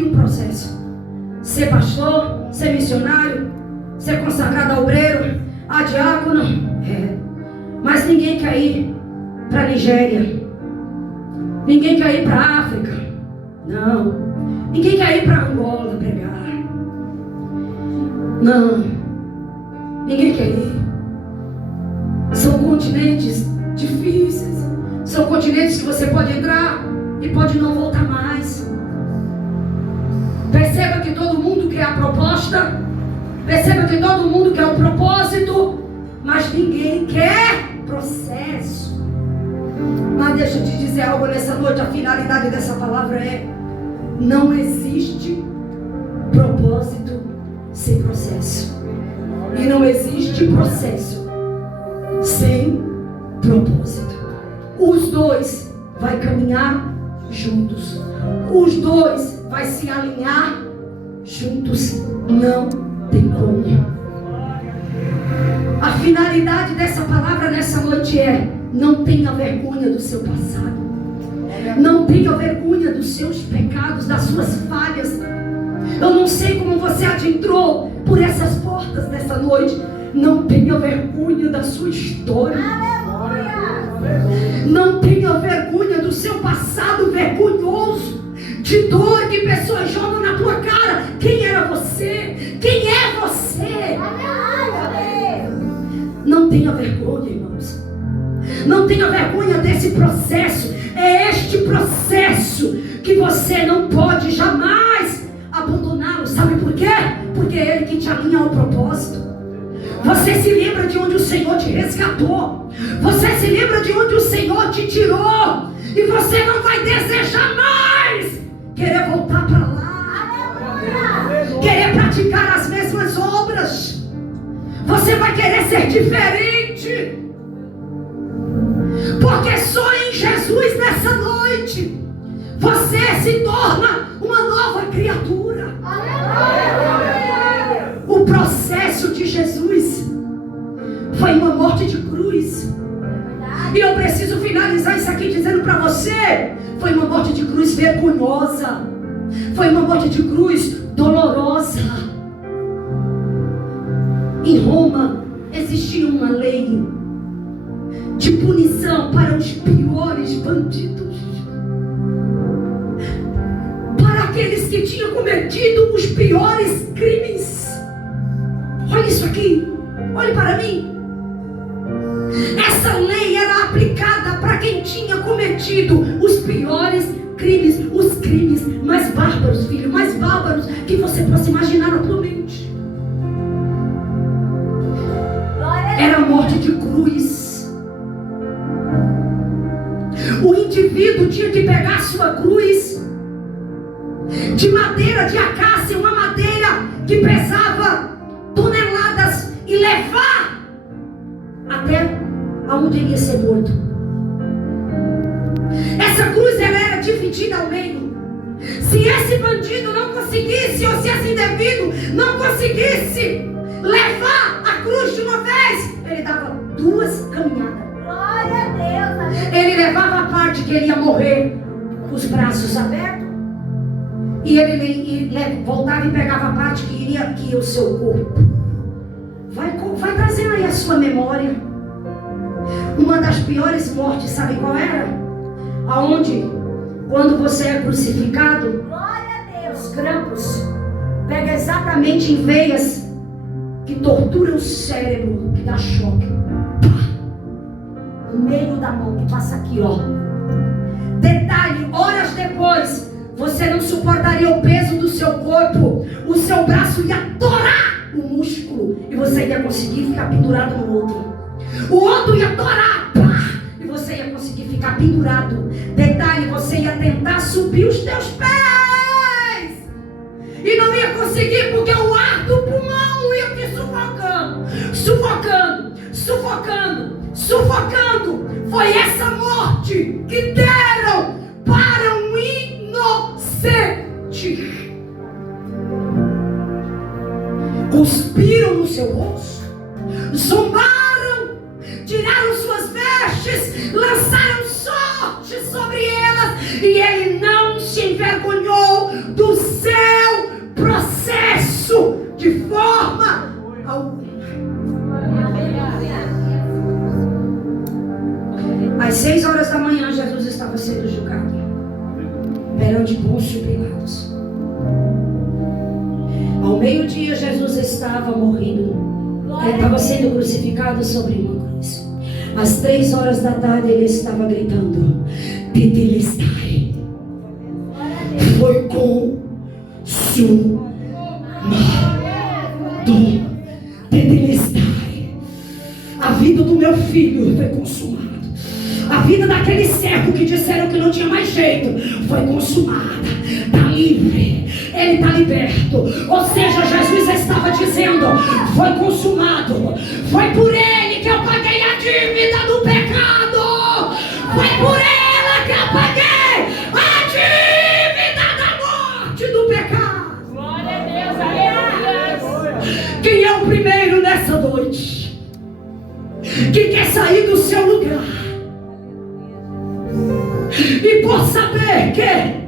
cria um processo. Ser pastor, ser missionário, ser consagrado a obreiro, a diácono. Mas ninguém quer ir para a Nigéria. Ninguém quer ir para a África. Não. Ninguém quer ir para Angola pregar. Não. Ninguém quer ir. São continentes difíceis. São continentes que você pode entrar e pode não voltar mais. Perceba que todo mundo quer a proposta. Perceba que todo mundo quer o propósito. Mas ninguém quer processo. Mas deixa eu te dizer algo nessa noite. A finalidade dessa palavra é: não existe propósito sem processo. E não existe processo sem propósito. Os dois vai caminhar juntos. Os dois vai se alinhar juntos. Não tem como. A finalidade dessa palavra nessa noite é: não tenha vergonha do seu passado. Não tenha vergonha dos seus pecados, das suas falhas. Eu não sei como você adentrou por essas portas nessa noite. Não tenha vergonha da sua história. Não tenha vergonha do seu passado vergonhoso, de dor que pessoas jogam na tua cara. Quem era você? Quem é você? Não tenha vergonha, irmãos. Não tenha vergonha desse processo. É este processo que você não pode jamais abandoná-lo. Sabe por quê? Porque é ele que te alinha ao propósito. Você se lembra de onde o Senhor te resgatou. Você se lembra de onde o Senhor te tirou. E você não vai desejar mais querer voltar para lá. Querer praticar as mesmas obras. Você vai querer ser diferente. Porque só em Jesus nessa noite você se torna uma nova criatura. O processo de Jesus foi uma morte de cruz. E eu preciso finalizar isso aqui dizendo para você: foi uma morte de cruz vergonhosa. Foi uma morte de cruz dolorosa. Em Roma existia uma lei de punição para os piores bandidos, para aqueles que tinham cometido os piores crimes. Olha isso aqui, olhe para mim. Essa lei era aplicada para quem tinha cometido os piores crimes, os crimes mais bárbaros, filho, mais bárbaros que você possa imaginar na tua mente. Era a morte de cruz. O indivíduo tinha que pegar sua cruz de madeira de acácia, uma madeira que pesava toneladas, e levar até aonde ele ia ser morto. Essa cruz ela era dividida ao meio. Se esse bandido não conseguisse, ou se esse indivíduo não conseguisse levar a cruz de uma vez, ele dava 2 caminhadas. Glória a Deus. Ele levava a parte que ele ia morrer com os braços abertos, e ele voltava e pegava a parte que iria o seu corpo. Vai trazendo aí a sua memória. Uma das piores mortes, sabe qual era? Aonde, quando você é crucificado, os grampos pegam exatamente em veias que torturam o cérebro, que dá choque. No meio da mão, que passa aqui, ó. Detalhe, horas depois, você não suportaria o peso do seu corpo. O seu braço ia torar o músculo e você ia conseguir ficar pendurado no outro. O outro ia torar, e você ia conseguir ficar pendurado. Detalhe, você ia tentar subir os teus pés e não ia conseguir, porque o ar do pulmão ia te sufocando. Foi essa morte que deram para um inocente. Cuspiram no seu rosto, zombaram, tiraram suas vestes, lançaram sorte sobre elas, e ele não se envergonhou do seu de Pôncio Pilatos. Ao meio-dia, Jesus estava morrendo. Ele estava sendo crucificado sobre uma cruz. Às 3 horas da tarde, ele estava gritando: Tetelestai. Foi consumado. Tetelestai. A vida do meu filho foi consumada. A vida daquele servo que disseram que não tinha mais jeito foi consumada. Está livre. Ele está liberto. Ou seja, Jesus estava dizendo: foi consumado. Foi por ele que eu paguei a dívida do pecado. Foi por ela que eu paguei a dívida da morte do pecado. Glória a Deus. Quem é o primeiro nessa noite que quer sair do seu lugar e por saber que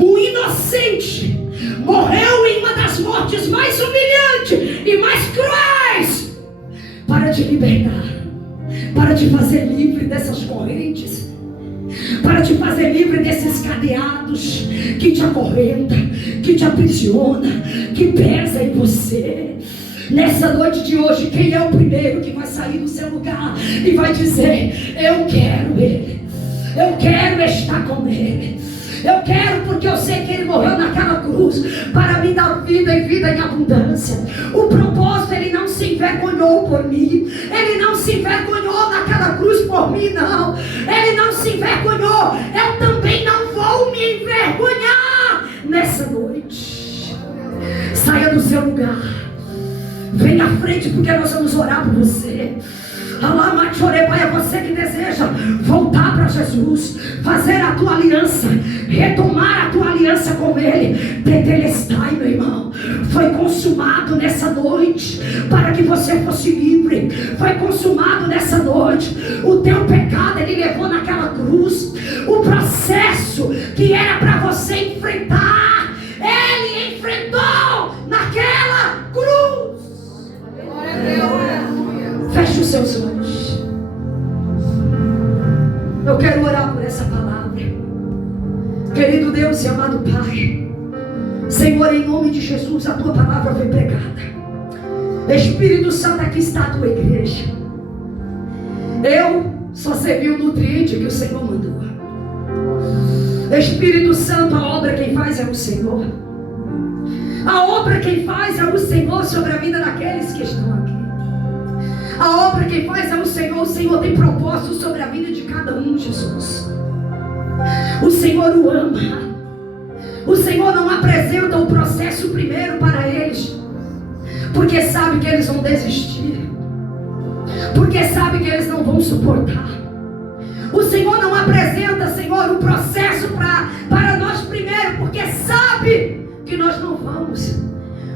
o inocente morreu em uma das mortes mais humilhantes e mais cruéis para te libertar, para te fazer livre dessas correntes, para te fazer livre desses cadeados que te acorrenta, que te aprisiona, que pesa em você. Nessa noite de hoje, quem é o primeiro que vai sair do seu lugar e vai dizer: eu quero Ele, eu quero estar com Ele, eu quero, porque eu sei que Ele morreu naquela cruz para me dar vida e vida em abundância. O propósito, Ele não se envergonhou por mim, Ele não se envergonhou naquela cruz por mim, não. Ele não se envergonhou, eu também não vou me envergonhar nessa noite. Saia do seu lugar, vem à frente, porque nós vamos orar por você. É você que deseja voltar para Jesus, fazer a tua aliança, retomar a tua aliança com Ele. Tetelestai, meu irmão. Foi consumado nessa noite para que você fosse livre. Foi consumado nessa noite. O teu pecado Ele levou naquela cruz. O processo que era para você enfrentar, Ele enfrentou naquela cruz. Feche os seus olhos. Eu quero orar por essa palavra. Querido Deus e amado Pai, Senhor, em nome de Jesus, a tua palavra foi pregada. Espírito Santo, aqui está a tua igreja. Eu só servi o nutriente que o Senhor mandou. Espírito Santo, a obra quem faz é o Senhor. A obra quem faz é o Senhor sobre a vida daqueles que estão aqui. A obra quem faz é o Senhor. O Senhor tem propósito sobre a vida de cada um, Jesus. O Senhor o ama. O Senhor não apresenta o processo primeiro para eles, porque sabe que eles vão desistir, porque sabe que eles não vão suportar. O Senhor não apresenta, Senhor, o processo para nós primeiro, porque sabe que nós não vamos.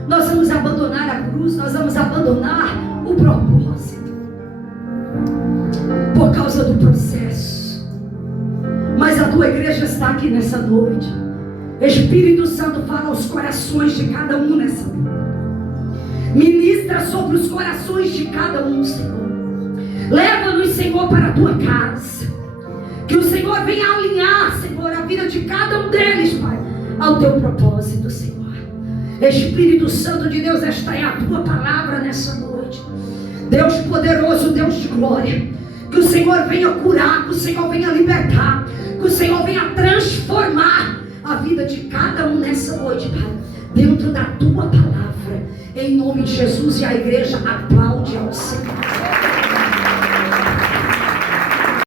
Nós vamos abandonar a cruz, nós vamos abandonar o propósito por causa do processo. Mas a tua igreja está aqui nessa noite. Espírito Santo, fala aos corações de cada um nessa noite. Ministra sobre os corações de cada um, Senhor. Leva-nos, Senhor, para a tua casa. Que o Senhor venha alinhar, Senhor, a vida de cada um deles, Pai, ao teu propósito, Senhor. Espírito Santo de Deus, esta é a tua palavra nessa noite. Deus poderoso, Deus de glória, que o Senhor venha curar, que o Senhor venha libertar, que o Senhor venha transformar a vida de cada um nessa noite, Pai, dentro da tua palavra, em nome de Jesus. E a igreja aplaude ao Senhor.